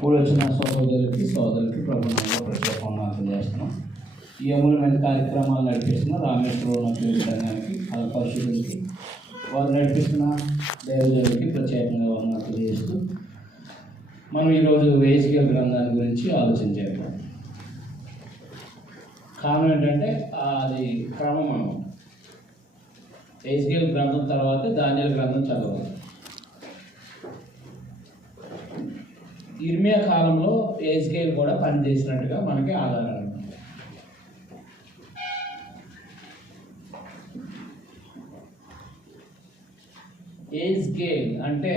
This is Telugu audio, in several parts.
కూడి వచ్చిన సోదరులకి ప్రభుత్వంలో ప్రత్యేకంగా చేస్తున్నాం. ఈ అమూల్యమైన కార్యక్రమాలు నడిపిస్తున్న రామేశ్వరం సంఘానికి పరిశుద్ధులకి వారు నడిపిస్తున్న దేవజనులకి ప్రత్యేకంగా వందనాలు తెలియజేస్తూ మనం ఈరోజు వేసికల్ గ్రంథాన్ని గురించి ఆలోచించేద్దాం. కారణం ఏంటంటే అది క్రమం. వేసికల్ గ్రంథం తర్వాత దానియేలు గ్రంథం చదవాలి. ఇర్మియా కాలంలో యెహెజ్కేలు కూడా పనిచేసినట్టుగా మనకి ఆధారాలు. యెహెజ్కేల్ అంటే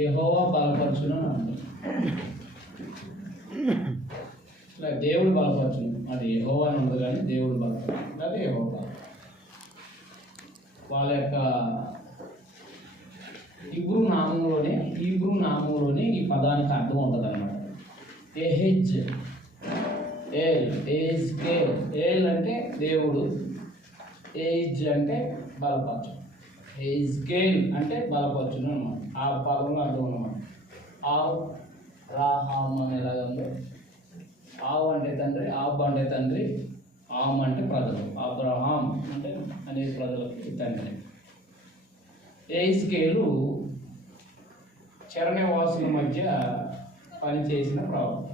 యెహోవా బలపరచును, ఇట్లా దేవుడు బలపరచును. అది యెహోవా అని ఉంది కానీ దేవుడు బలపరచు అది యెహోవా. వాళ్ళ యొక్క హీబ్రూ నామంలోనే ఈ పదానికి అర్థం ఉంటుంది అన్నమాట. ఏల్ అంటే దేవుడు, ఏజ్ అంటే బలపరచు, యెహెజ్కేల్ అంటే బలపరచును అనమాట. ఆ పదంలో అర్థం అనమాట. ఆవ్ రాహామ్ అని ఎలాగందో, ఆవ్ అంటే తండ్రి, ఆబ్ అంటే తండ్రి, ఆమ్ అంటే ప్రజలు, అబ్రహాం అంటే అనేక ప్రజలకి తండ్రి. యెహెజ్కేలు చరణవాసుల మధ్య పనిచేసిన ప్రవక్త.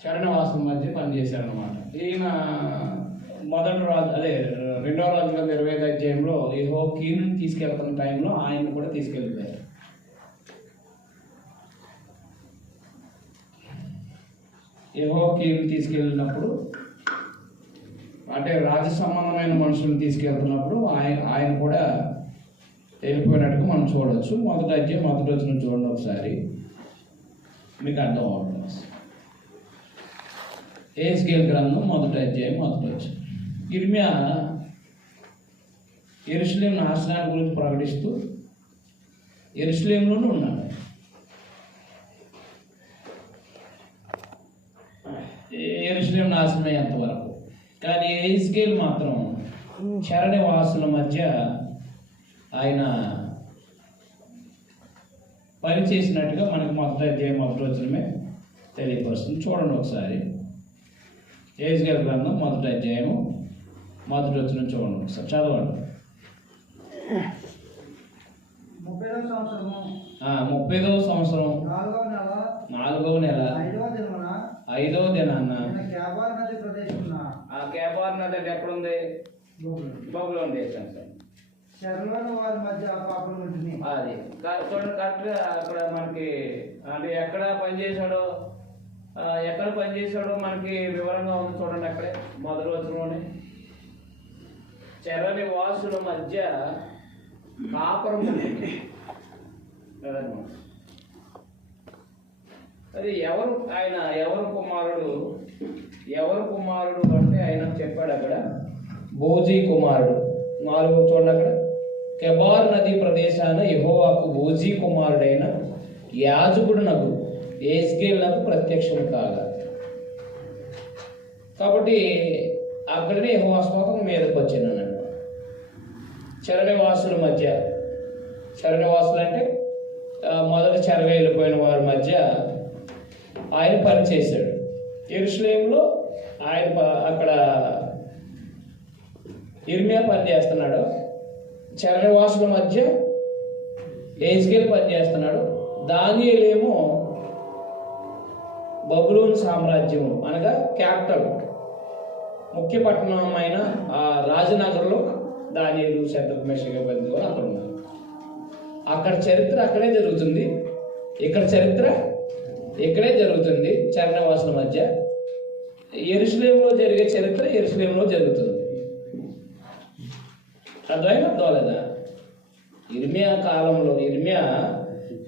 చరణవాసుల మధ్య పనిచేశారనమాట. ఈయన రెండవ రాజుల 25వ అధ్యాయంలో యెహోయాకీనుని తీసుకెళ్తున్న టైంలో ఆయన కూడా తీసుకెళ్ళిపోయారు. యెహోయాకీనుని తీసుకెళ్ళినప్పుడు అంటే రాజ సంబంధమైన మనుషులను తీసుకెళ్తున్నప్పుడు ఆయన కూడా వెళ్ళిపోయినట్టుగా మనం చూడవచ్చు. మొదటి వచ్చిన చూడండి ఒకసారి, మీకు అర్థం అవుతుంది. యెహెజ్కేలు గ్రంథం 1వ అధ్యాయం 1వ వచనం. ఇర్మియా యెరూషలేము నాశనాన్ని గురించి ప్రకటిస్తూ యెరూషలేములోనే ఉన్నాడు. యెరూషలేము నాశనమయ్యేంత వరకు. కానీ యెహెజ్కేలు మాత్రం చరణవాసుల మధ్య ఆయన పని చేసినట్టుగా మనకు 1వ అధ్యాయం 1వ వచనమే తెలియపరుస్తుంది. చూడండి ఒకసారి. యెహెజ్కేలు గ్రంథం 1వ అధ్యాయం 1వ వచనం చూడండి ఒకసారి, చదవండి. 30వ సంవత్సరం 4వ నెల 5వ దినాన ఆ కేబార్ నది అంటే ఎక్కడుంది? బబులోను దేశం. అది చూడండి కరెక్ట్గా అక్కడ మనకి అంటే ఎక్కడ పనిచేశాడో మనకి వివరంగా ఉంది. చూడండి అక్కడే మొదటి వచనంలోనే చెరని వాసుల మధ్య కాపురం ఉంది. అది ఎవరు కుమారుడు అంటే ఆయన చెప్పాడు అక్కడ బోజీ కుమారుడు. 4వ చూడండి అక్కడ, కెబార్ నది ప్రదేశాన యెహోవాకు బోజీ కుమారుడైన యాజకుడు నగు యెహెజ్కేలునకు ప్రత్యక్షం కాగా. కాబట్టి అక్కడనే యెహోవా శ్లోకం మీదకి వచ్చింది అన్నాడు. చరణవాసుల మధ్య, చరణవాసులు అంటే మొదట చెరగా వెళ్ళిపోయిన వారి మధ్య ఆయన పనిచేశాడు. యెరూషలేములో ఆయన అక్కడ ఇర్మియా పనిచేస్తున్నాడు. చరణవాసుల మధ్య యెహెజ్కేలు పనిచేస్తున్నాడు. దానియేలేమో బబులోను సామ్రాజ్యం అనగా క్యాపిటల్ ముఖ్య పట్టణమైన ఆ రాజనగర్లో దానియేలు, శద్రకు, మెషకు, అబేద్నెగో అక్కడ ఉన్నారు. అక్కడ చరిత్ర అక్కడే జరుగుతుంది, ఇక్కడ చరిత్ర ఇక్కడే జరుగుతుంది. చరణవాసుల మధ్య యెరూషలేములో జరిగే చరిత్ర యెరూషలేములో జరుగుతుంది. అర్థమైనా? ఇర్మియా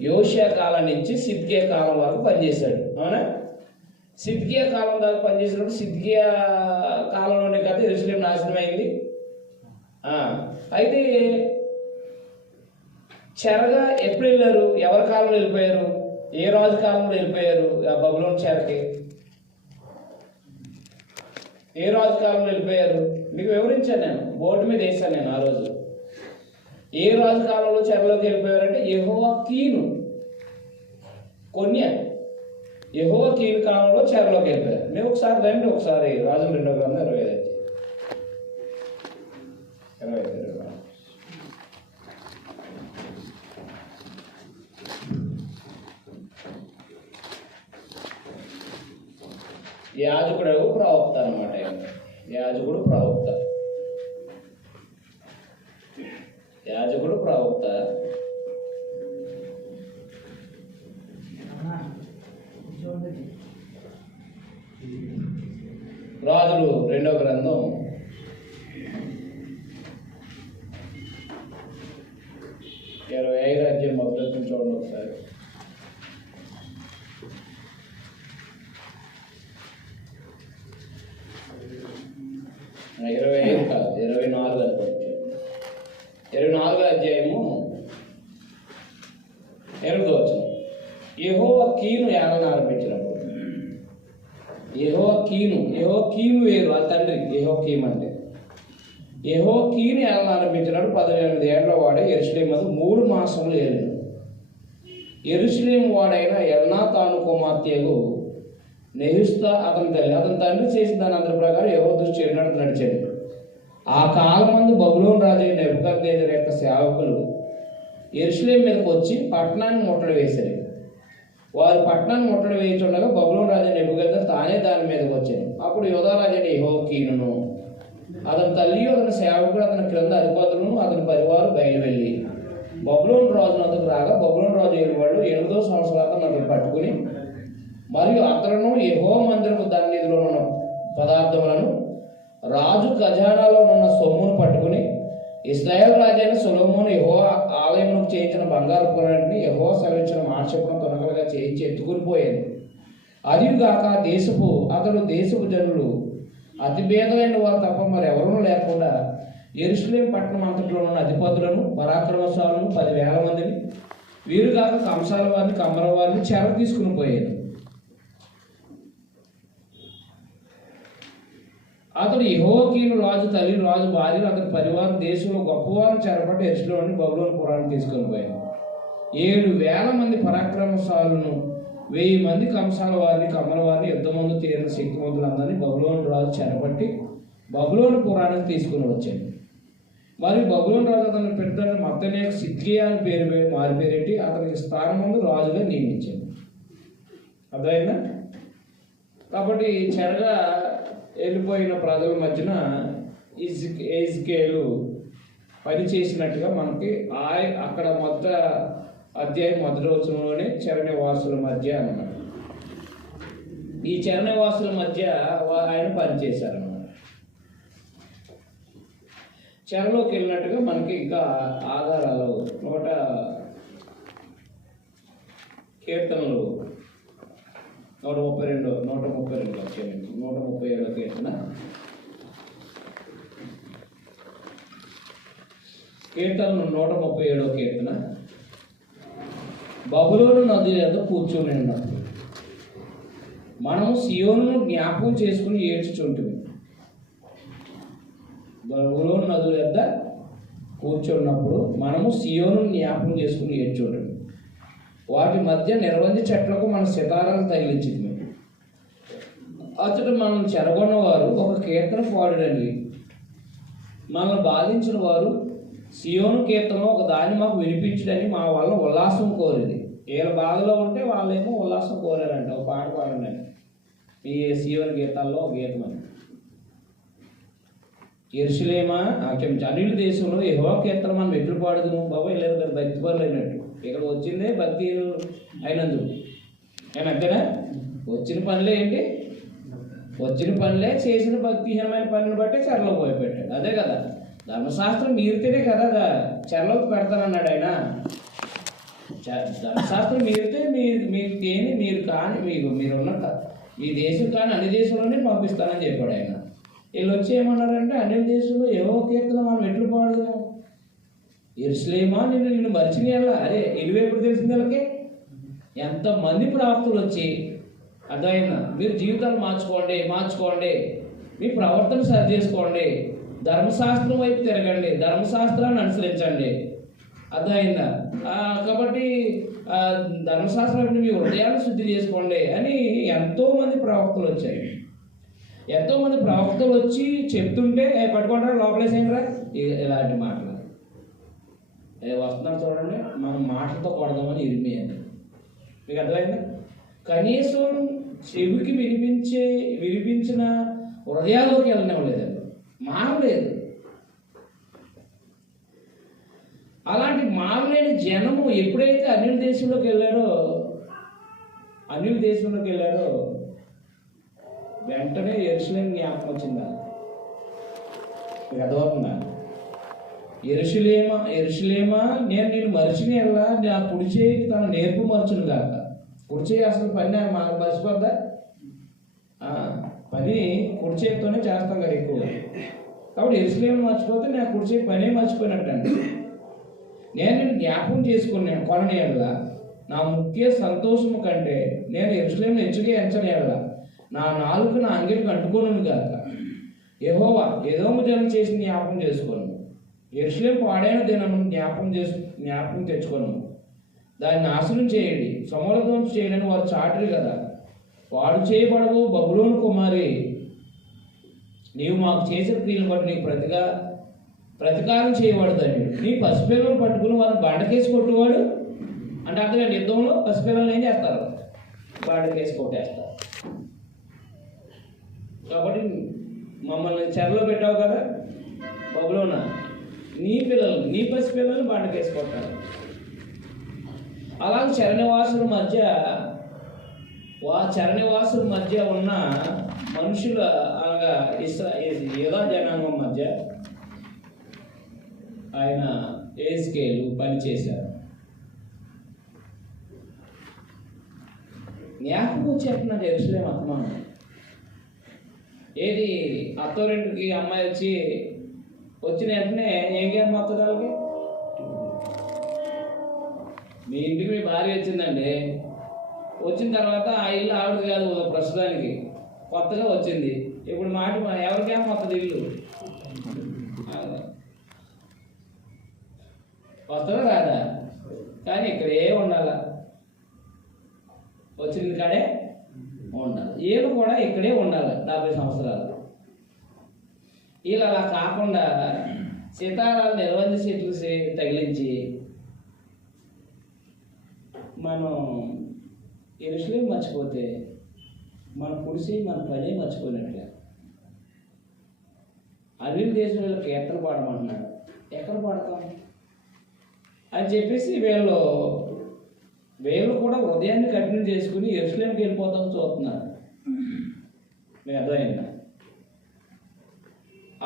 యోషియా కాలం నుంచి సిద్కియా కాలం వరకు పనిచేశాడు. అవునా? సిద్కియా కాలం దాకా పనిచేసినప్పుడు సిద్కియా కాలంలోనే కదా యెరూషలేము నాశనం అయింది. అయితే చెరగా ఎప్పుడు వెళ్ళారు? ఎవరి కాలంలో వెళ్ళిపోయారు? ఏ రాజు కాలంలో వెళ్ళిపోయారు ఆ బబులోను చెరకి? ఏ రాజు కాలంలో వెళ్ళిపోయారు? మీకు వివరించాను, నేను బోర్డు మీద వేసాను నేను ఆ రోజు. ఏ రాజు కాలంలో చెరలోకి వెళ్ళిపోయారంటే యెహోయాకీను కొన్యా, యెహోయాకీను కాలంలో చెరలోకి వెళ్ళిపోయారు. మేము ఒకసారి రండి, ఒకసారి రాజుల 2వ గ్రంథం 25 యాజకుడు ప్రవక్త అనమాట. యాజకుడు ప్రవక్త, యాజకుడు ప్రవక్త. రాజులు 2వ గ్రంథం 25 అధ్యాయం మొదలు చూడండి ఒకసారి. 25 కాదు, 24 అనుకోవచ్చు. 24 అధ్యాయము 8వ వచనం. యెహోయాకీను ఏలన ఆరంభించినప్పుడు, యెహోయాకీము వేరు, ఆ తండ్రి యెహోయాకీము అంటే. యెహోయాకీను ఏలన ఆరంభించినప్పుడు 18 ఏళ్ల వాడే యెరూషలేము మీద 3 మాసములు ఏలిన. యెరూషలేము వాడైన ఎల్నాతాను కుమార్తెకు నెహుష్తా అతని తల్లి. అతని తండ్రి చేసిన దాని అందరి ప్రకారం యెహోవా దృష్టి చెడినట్టు నడిచాడు. ఆ కాలమందు బబులోను రాజు అయిన నెబుకద్నెజరు యొక్క సేవకులు యెరూషలేము మీదకి వచ్చి పట్టణాన్ని ముట్టడి వేశారు. వారు పట్టణాన్ని ముట్టడి వేయుచుండగా బబులోను రాజు నెబుకద్నెజరు తానే దాని మీదకి వచ్చాడు. అప్పుడు యూదా రాజు అయిన యెహోయాకీనును అతని తల్లి, అతని సేవకుడు, అతని క్రింద అధిపతులను, అతని పరివారు బయలు వెళ్ళి బబులోను రాజు వద్దకు రాగా, బబులోను రాజు ఏలువాడు 8వ సంవత్సరం అతను పట్టుకుని మరియు అతను యెహోవా మందిరపు సన్నిధిలో ఉన్న పదార్థములను, రాజు ఖజానాలో ఉన్న సొమ్మును పట్టుకుని ఇశ్రాయేలు రాజైన సొలొమోను యెహోవా ఆలయమునకు చేయించిన బంగారు పురాణాన్ని యెహోవా సెలవిచ్చిన మార్చకును తొనకలుగా చేయించి ఎత్తుకుని పోయాను. అదిగాక అతడు దేశపు జనులు అతి భేదమైన వారు తప్ప మరెవరూ లేకుండా యెరూషలేము పట్టణం అంతట్లో ఉన్న అధిపతులను, పరాక్రమశాలను 10,000 మందిని, వీరుగాక కంసాల వారిని, కమ్మర వారిని చెర తీసుకుని పోయాను. అతడు యెహోయాకీను రాజు తల్లి, రాజు భార్య, అతని పరివారం దేశంలో గొప్పవారు చెరపట్టి యెరూషలేములోని బబులోను పురాన్ని తీసుకొని పోయాను. 7,000 మంది పరాక్రమశాలను, 1000 మంది కంసాల వారిని, కమ్మల వారిని, యుద్ధమందు తీరిన శక్తివంతులందరినీ బబులోను రాజు చెరపట్టి బబులోను పురానికి తీసుకుని వచ్చాను. మరియు బబులోను రాజు అతని పెద్ద మత్తనేకు సిద్కియా అని పేరు మారిపేరెట్టి అతనికి స్థానమందు రాజుగా నియమించాను. అర్థమైందా? కాబట్టి చెరగా వెళ్ళిపోయిన ప్రజల మధ్యన యెహెజ్కేలు పని చేసినట్టుగా మనకి అక్కడ అధ్యాయం మొదటి వచనంలోనే చెరనివాసుల మధ్య అన్నమాట. ఈ చెరనివాసుల మధ్య ఆయన పనిచేశారన్నమాట. చెరలోకి వెళ్ళినట్టుగా మనకి ఇంకా ఆధారాలు కీర్తనలు 137 కీర్తన, కీర్తనలు 137 కీర్తన. బబులోను నది మీద కూర్చొని ఉన్నప్పుడు మనము సియోనును జ్ఞాపకం చేసుకుని ఏడ్చుచుంటుంది. బబులోను నదుల వద్ద కూర్చున్నప్పుడు మనము సియోను జ్ఞాపకం చేసుకుని ఏడ్చుంటుంది. వాటి మధ్య నిర్బంధి చెట్లకు మన సితారాలు తగిలించింది. అతడు మనల్ని చెరగొన్న వారు ఒక కీర్తన పాడుడండి. మనల్ని బాధించిన వారు సియోను కీర్తనలో ఒక దాన్ని మాకు వినిపించడని మా వల్ల ఉల్లాసం కోరింది. వీళ్ళ బాధలో ఉంటే వాళ్ళేమో ఉల్లాసం కోరారంట, ఒక పాట పాడండి ఈ సియోను గీతాల్లో ఒక గీతం అని. యెరూషలేమా అనిల్ దేశంలో యెహోవా కీర్తన మనం ఎట్లు పాడుదును బాబాయ్, లేదు కదా భక్తి పనులు అయినట్టు. ఇక్కడ వచ్చిందే భక్తి అయినందుకు. నేను అంతేనా? వచ్చిన పనులే ఏంటి? వచ్చిన పనులే చేసిన భక్తిహీనమైన పనిని బట్టి చెరలో పోయిపెట్టాడు. అదే కదా, ధర్మశాస్త్రం మీరితేనే కదా చెరలోకి పెడతానన్నాడు ఆయన. ధర్మశాస్త్రం మీరితే మీరు తేని మీరు కాని మీరున్న మీ దేశం కానీ అన్ని దేశంలోనే పంపిస్తానని చెప్పాడు ఆయన. వీళ్ళు వచ్చి ఏమన్నారంటే అన్ని దేశంలో యెహోవా కీర్తన మనం ఎట్లు పాడుదాం, యెరూషలేమా నిన్ను మరిచిన ఎలా, అరే ఇల్లు ఎప్పుడు తెలిసింది వాళ్ళకి? ఎంతమంది ప్రాప్తులు వచ్చి అదైనా మీరు జీవితాలు మార్చుకోండి, మీ ప్రవర్తన సరి చేసుకోండి, ధర్మశాస్త్రం వైపు తిరగండి, ధర్మశాస్త్రాన్ని అనుసరించండి. అదైందా? కాబట్టి ధర్మశాస్త్రం వైపు మీ హృదయాన్ని శుద్ధి చేసుకోండి అని ఎంతోమంది ప్రవక్తలు వచ్చాయి. ఎంతోమంది ప్రవక్తలు వచ్చి చెప్తుంటే పట్టుకుంటారా లోపలేసేయండిరా ఇలాంటి మాటలు వస్తున్నారు చూడండి. మనం మాటలతో కొడదామని ఇరిమేయాలి. మీకు అర్థమైందా? కనీసం చెవికి వినిపించిన హృదయాల్లోకి వెళ్ళనివ్వలేదండి, మారలేదు. అలాంటి మారలేని జనము ఎప్పుడైతే అన్యుల దేశంలోకి వెళ్ళారో వెంటనే యెరూషలేము జ్ఞాపకం వచ్చిందా? మీకు అర్థమవుతుందా? యెరూషలేమా నేను నిన్ను మరిచిన ఎలా నా కుడి చేయికి తన నేర్పు మరచును కాక. కుడి చేయి అసలు పని మర్చిపోద్దా? పని కుడి చేతితోనే చేస్తాం కదా ఎక్కువ. కాబట్టి యెరూషలేము మర్చిపోతే నా కుడి చేయి పనే మర్చిపోయినట్టండి. నేను నిన్ను జ్ఞాపకం చేసుకున్నాను కొననేళ్ళ నా ముఖ్య సంతోషము కంటే నేను యెరూషలేమును హెచ్చుగా ఎంచనేళ్ళ నా నాలుగు నా అంగిటికి అంటుకోను గాక. యెహోవా ఎదోము జనం చేసి జ్ఞాపకం చేసుకోను, యెరూషలేము పాడైన దినము జ్ఞాపకం తెచ్చుకోను. దాన్ని నాశనం చేయండి, సమూలధ్వంసం చేయడని వారు చాటరు కదా. వాడు చేయబడవు బబులోను కుమారి, నీవు మాకు చేసిన క్రియలు బట్టి నీకు ప్రతికారం చేయబడదని. నీ పసిపిల్లలను పట్టుకుని వారిని బండకేసి కొట్టువాడు అంటే అర్థం యుద్ధంలో పసిపిల్లలు ఏం చేస్తారు? బండకేసి కొట్టేస్తారు. కాబట్టి మమ్మల్ని చెరలో పెట్టావు కదా బబులోన, నీ పసిపిల్లలు బండకేసి కొట్టారు. అలాగే చరణివాసుల మధ్య ఉన్న మనుషుల అనగా యూదా జనాంగం మధ్య ఆయన యెహెజ్కేలు పనిచేశారు. జ్ఞాపకం వచ్చేస్తున్నది యెరూషలేము అత్తమానం. ఏది అత్తోరింటికి అమ్మాయి వచ్చిన వెంటనే ఏం జ్ఞాపకం వస్తుంది వాళ్ళకి? మీ ఇంటికి మీ భార్య వచ్చిందండి, వచ్చిన తర్వాత ఆ ఇల్లు ఆవిడ కాదు ప్రస్తుతానికి కొత్తగా వచ్చింది. ఇప్పుడు మాట ఎవరికేమో వస్తుంది ఇల్లు వస్తుందా రాదా? కానీ ఇక్కడే ఉండాల, వచ్చింది కాడే ఉండాలి. వీళ్ళు కూడా ఇక్కడే ఉండాలి 70 సంవత్సరాలు. వీళ్ళు అలా కాకుండా సితారాలు నిర్బంధ సీట్లు తగిలించి మనం యెరూషలేము మర్చిపోతే మన కుడిసి మన పనే మర్చిపోయినట్టుగా. అన్యుల దేశంలో కీర్తన పాడమంటున్నాడు. ఎక్కడ పాడతాం అని చెప్పేసి వీళ్ళు కూడా హృదయాన్ని కఠినం చేసుకుని యెరూషలేముకి వెళ్ళిపోతాం చూస్తున్నారు. మీకు అర్థమైందా?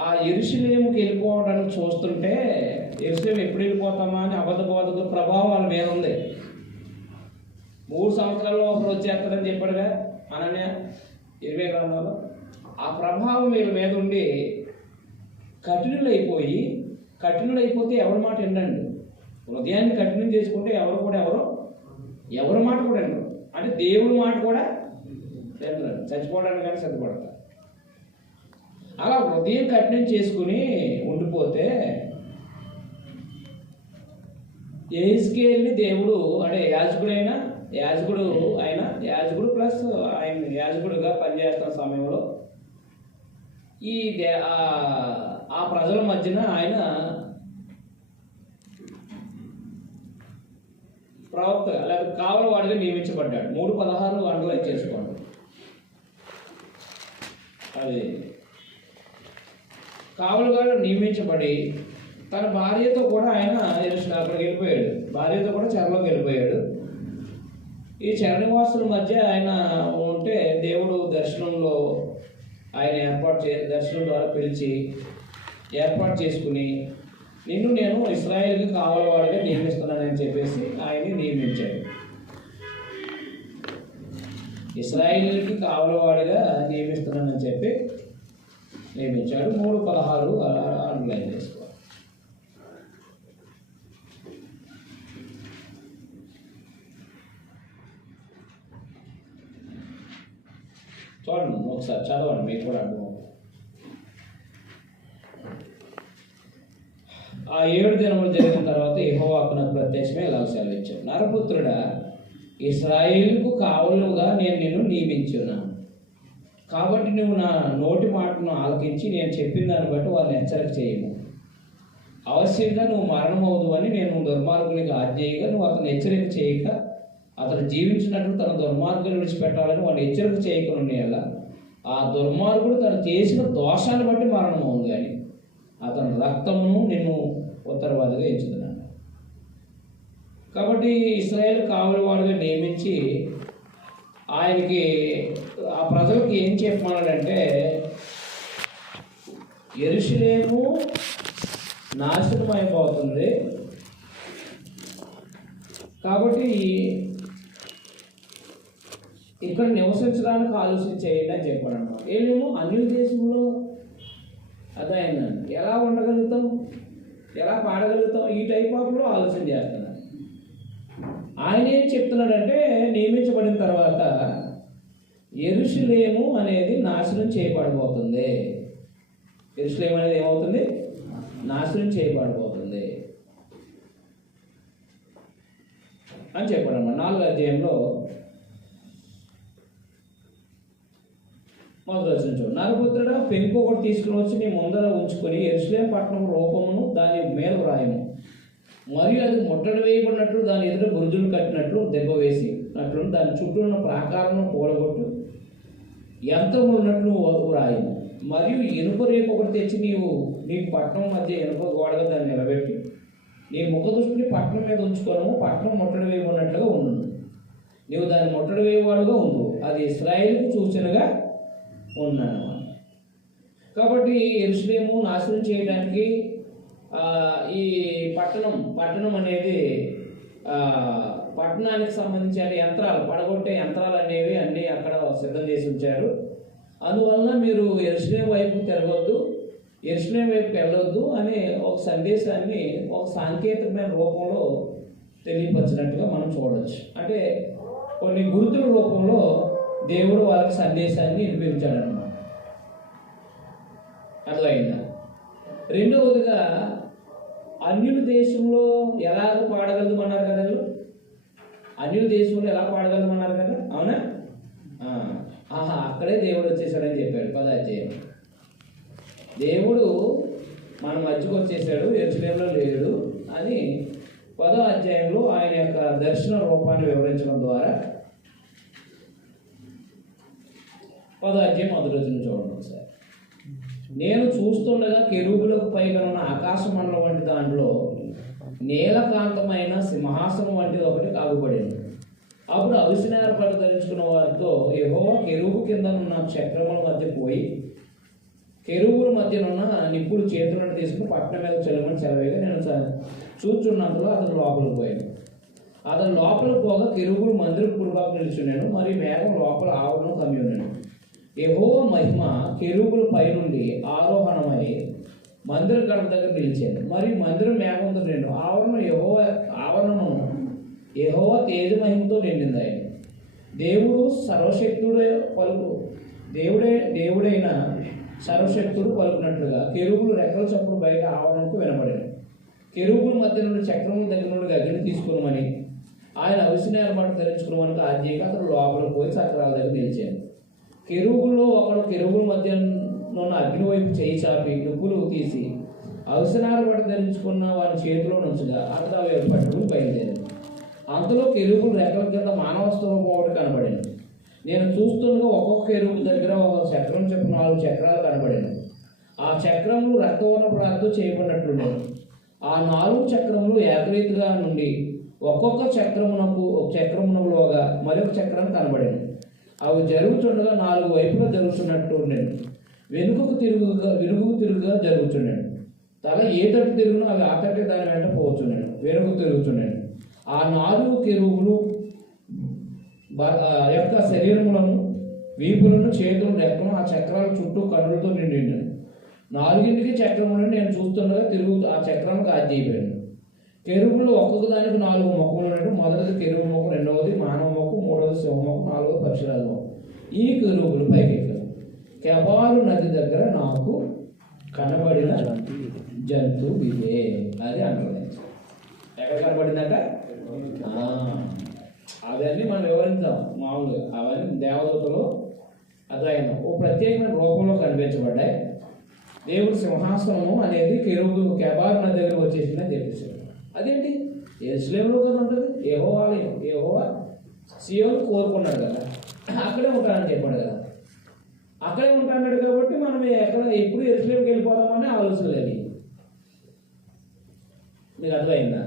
ఆ యెరూషలేముకి వెళ్ళిపోవడానికి చూస్తుంటే యెరూషలేము ఎప్పుడు వెళ్ళిపోతామా అని అబద్ధ బోధకుల ప్రభావం వాళ్ళ మీద ఉంది. 3 సంవత్సరాల్లో ఒకరు వచ్చేస్తారని చెప్పాడుగా అనన్య 20 గ్రంథంలో. ఆ ప్రభావం వీళ్ళ మీద ఉండి కఠినులైపోతే ఎవరి మాట వినండి. హృదయాన్ని కఠినం చేసుకుంటే ఎవరి మాట కూడా వినరు. అంటే దేవుడి మాట కూడా వినరు, చచ్చిపోవడానికి కానీ సిద్ధపడతారు. అలా హృదయం కఠినం చేసుకుని ఉండిపోతే యెహెజ్కేలుని దేవుడు అంటే యాజకుడు ప్లస్ ఆయన యాజకుడుగా పనిచేస్తున్న సమయంలో ఆ ప్రజల మధ్యన ఆయన ప్రవక్త లేకపోతే కావలవాడిగా నియమించబడ్డాడు. 3:16 అండర్లైన్ చేసుకోండి. అది కావలవాడు నియమించబడి తన భార్యతో కూడా ఆయన అక్కడికి వెళ్ళిపోయాడు. భార్యతో కూడా చెరలోకి వెళ్ళిపోయాడు. ఈ చరణివాసుల మధ్య ఆయన ఉంటే దేవుడు దర్శనంలో ఆయన దర్శనం ద్వారా పిలిచి ఏర్పాటు చేసుకుని నేను ఇశ్రాయేలుకి కావలవాడిగా నియమిస్తున్నానని చెప్పేసి ఆయన్ని నియమించాడు. ఇశ్రాయేలుకి కావలవాడిగా నియమిస్తున్నానని చెప్పి నియమించాడు. 3:16 అండర్లైన్ చేసుకోవాలి. చూడండి ఒకసారి చదవండి, మీకు కూడా అర్థం. ఆ 7 దినములు జరిగిన తర్వాత యెహోవాకు నాకు ప్రత్యక్షమే ఇలా సెలవిచ్చాడు, నరపుత్రుడా, ఇశ్రాయేలుకు కావలుగా నేను నిన్ను నియమించున్నాను. కాబట్టి నువ్వు నా నోటి మాటను ఆలకించి నేను చెప్పిన దాన్ని బట్టి వారిని హెచ్చరిక చేయము. అవశ్యంగా నువ్వు మరణమవుదు అని నేను దుర్మార్గునికి ఆజ్ఞేయగా నువ్వు అతను హెచ్చరిక చేయక అతను జీవించినట్లు తన దుర్మార్గుని విడిచిపెట్టాలని వాడిని హెచ్చరిక చేయకుండా ఎలా ఆ దుర్మార్గుడు తను చేసిన దోషాన్ని బట్టి మరణమవును, కానీ అతని రక్తమును నిన్ను ఉత్తరవాదిగా ఎంచుతున్నాను. కాబట్టి ఇశ్రాయేలు కావలి వాడిగా నియమించి ఆయనకి ఆ ప్రజలకు ఏం చెప్పమన్నాడంటే, యెరూషలేము నాశనం అయిపోతుంది, కాబట్టి ఇక్కడ నివసించడానికి ఆలోచించేయండి అని చెప్పాడు అన్నమాట. ఏమేమో అన్యుల దేశంలో అదైందండి, ఎలా ఉండగలుగుతాం, ఎలా పాడగలుగుతాం, ఈ టైప్ ఆఫ్లో ఆలోచన చేస్తున్నాడు. ఆయన ఏం చెప్తున్నాడంటే, నియమించబడిన తర్వాత యెరూషలేము అనేది నాశనం చేయబడబోతుంది. యెరూషలేము అనేది ఏమవుతుంది? నాశనం చేయబడబోతుంది అని చెప్పాడు అన్నమాట. 4వ అధ్యాయంలో మొదటి వచనం చూడండి. నరపుత్రుడా, పెంకు ఒకటి తీసుకుని వచ్చి నీ ముందర ఉంచుకొని యెరూషలేము పట్టణం రూపమును దాని మీద వ్రాయము. మరియు అది ముట్టడి వేయబడినట్లు దాని ఎదుట బురుజులు కట్టినట్లు దెబ్బ వేసినట్లు దాని చుట్టూ ఉన్న ప్రాకారమును కూడగొట్టు యంత్రములు ఉన్నట్లు వ్రాయము. మరియు ఇనుప రేపు ఒకటి తెచ్చి నీకు పట్టణం మధ్య ఇనుప గోడగా దాన్ని నిలబెట్టి నీ ముఖ దృష్టిని పట్టణం మీద ఉంచుకోవడము, పట్టణం ముట్టడి వేయబడినట్లుగా ఉండు. నీవు దాన్ని ముట్టడి వేయవాడుగా ఉండు, అది ఇశ్రాయేలుకు సూచనగా ఉన్నాను. కాబట్టి యెరూషలేము నాశనం చేయడానికి ఈ పట్టణం అనేది పట్టణానికి సంబంధించిన యంత్రాలు, పడగొట్టే యంత్రాలు అనేవి అన్నీ అక్కడ సిద్ధం చేసి ఉంచారు. అందువలన మీరు యెరూషలేము వైపు తిరగొద్దు, యెరూషలేము వైపుకి వెళ్ళొద్దు అనే ఒక సందేశాన్ని ఒక సాంకేతికమైన రూపంలో తెలియపరిచినట్టుగా మనం చూడవచ్చు. అంటే కొన్ని గుర్తుల రూపంలో దేవుడు వాళ్ళకి సందేశాన్ని వినిపించాడన్నమాట. అర్థమైందా? రెండవదిగా అన్యుల దేశంలో ఎలాగ పాడగలమన్నారు కదా, అన్యుల దేశంలో ఎలా పాడగలమన్నారు కదా, అవునా? అక్కడే దేవుడు వచ్చేసాడని చెప్పాడు 10వ అధ్యాయం. దేవుడు మన మధ్యకు వచ్చేసాడు, యెరూషలేములో లేడు అని 10వ అధ్యాయంలో ఆయన యొక్క దర్శన రూపాన్ని వివరించడం ద్వారా 10వ అధ్యాయం మొదటి రోజున చూడండి ఒకసారి. నేను చూస్తుండగా కెరూబులకు పైగా ఉన్న ఆకాశ మండలం వంటి దాంట్లో నీలకాంతమైన సింహాసనం వంటిది ఒకటి కాగుపడింది. అప్పుడు అవిసినారపడి ధరించుకున్న వారితో యెహోవా కెరూబు కింద ఉన్న చక్రముల మధ్య పోయి కెరూబుల మధ్యనున్న నిప్పులు చేతులను తీసుకుని పట్టణం మీద చెల్లమని సెలవేగా నేను చూచున్నంతలో అతను లోపలికి పోయాను. అతను లోపలికి పోగా కెరూబులు మందిరం కుడిబాకు నిలుచున్నాను, మరియు మేఘం లోపల ఆవరణం కమ్మి ఉన్నాను. యెహోవా మహిమ కెరూబుల పై నుండి ఆరోహణమై మందిర గడప దగ్గర నిలిచాను, మరియు మందిరం మేఘంతో నిండు ఆవరణము యెహోవా తేజ మహిమతో నిండింది. ఆయన దేవుడైన సర్వశక్తుడు పలుకున్నట్లుగా కెరూబులు రెక్కల చప్పుడు బయట ఆవరణకు వినబడింది. కెరూబుల మధ్య నుండి చక్రముల దగ్గర నుండి అగ్ని తీసుకోమని ఆయన అవిసినారమాట ధరించుకోమని ఆజ్ఞగా అతను లోపలికి పోయి చక్రాల దగ్గర నిలిచాను. కెరూబుల్లో ఒకడు కెరూబుల మధ్య ఉన్న అగ్ని వైపు చేయి చాపి నువ్వులు తీసి అవిసనారపట ధరించుకున్న వారి చేతిలో నుంచగా అతను అవి పట్టుకుని బయలుదేరాడు. అంతలో కెరూబులు రెక్కల కింద మానవ స్వరూపం ఒకటి కనబడింది. నేను చూస్తుండగా ఒక్కొక్క కెరూబు దగ్గర ఒక చక్రం చెప్పు 4 చక్రాలు కనబడింది. ఆ చక్రములు రక్తవర్ణపు చేయబడినట్లుండేవి. ఆ 4 చక్రములు ఏకరీతిగా నుండి ఒక్కొక్క చక్రమునకులోగా మరొక చక్రం కనబడింది. అవి జరుగుతుండగా 4 వైపులా జరుగుతున్నట్టు ఉండేది. వెనుకకు తిరుగుగా జరుగుతున్నాడు. తల ఏ తట్టు తిరుగునో అవి ఆ తట్టు దాని వెంట పోతున్నాడు, వెనుకకు తిరుగుతున్నాడు. ఆ 4 కెరూబులు యొక్క శరీరములను, వీపులను, చేతులను, రెక్కలను ఆ చక్రాల చుట్టూ కన్నులతో నిండి 4 చక్రములను నేను చూస్తుండగా ఆ చక్రానికి ఆజ్ఞయిపోయాను. కెరూబులు ఒక్కొక్క దానికి 4 ముఖములు ఉన్నట్టు, మొదటిది కెరూబు ముఖం, రెండవది మానవ ముఖం, మూడవది సింహ ముఖం, 4వది పక్షిరాజు ముఖం. ఈ కెరూబులు పైకెక్కారు. కెబారు నది దగ్గర నాకు కనబడిన జంతువు ఇదే అది అంటారు. ఎక్కడ కనబడిందంట? అవన్నీ మనం వివరించాం మామూలుగా. అవన్నీ దేవదూతలు అర్థమైనా ఓ ప్రత్యేకమైన రూపంలో కనిపించబడ్డాయి. దేవుడి సింహాసనము అనేది కెబారు నది దగ్గర వచ్చేసిందని చెప్పేసాడు. అదేంటి? యెరూషలేములో కదా ఉంటుంది. యెహోవా ఆలయం. యెహోవా సీయోను కోరుకున్నాడు కదా, అక్కడే ఉంటానని చెప్పాడు కదా. అక్కడే ఉంటాడు కాబట్టి మనం ఎప్పుడు యెరూషలేముకి వెళ్ళిపోదామని ఆలోచన లేదు. మీకు అర్థమైందా?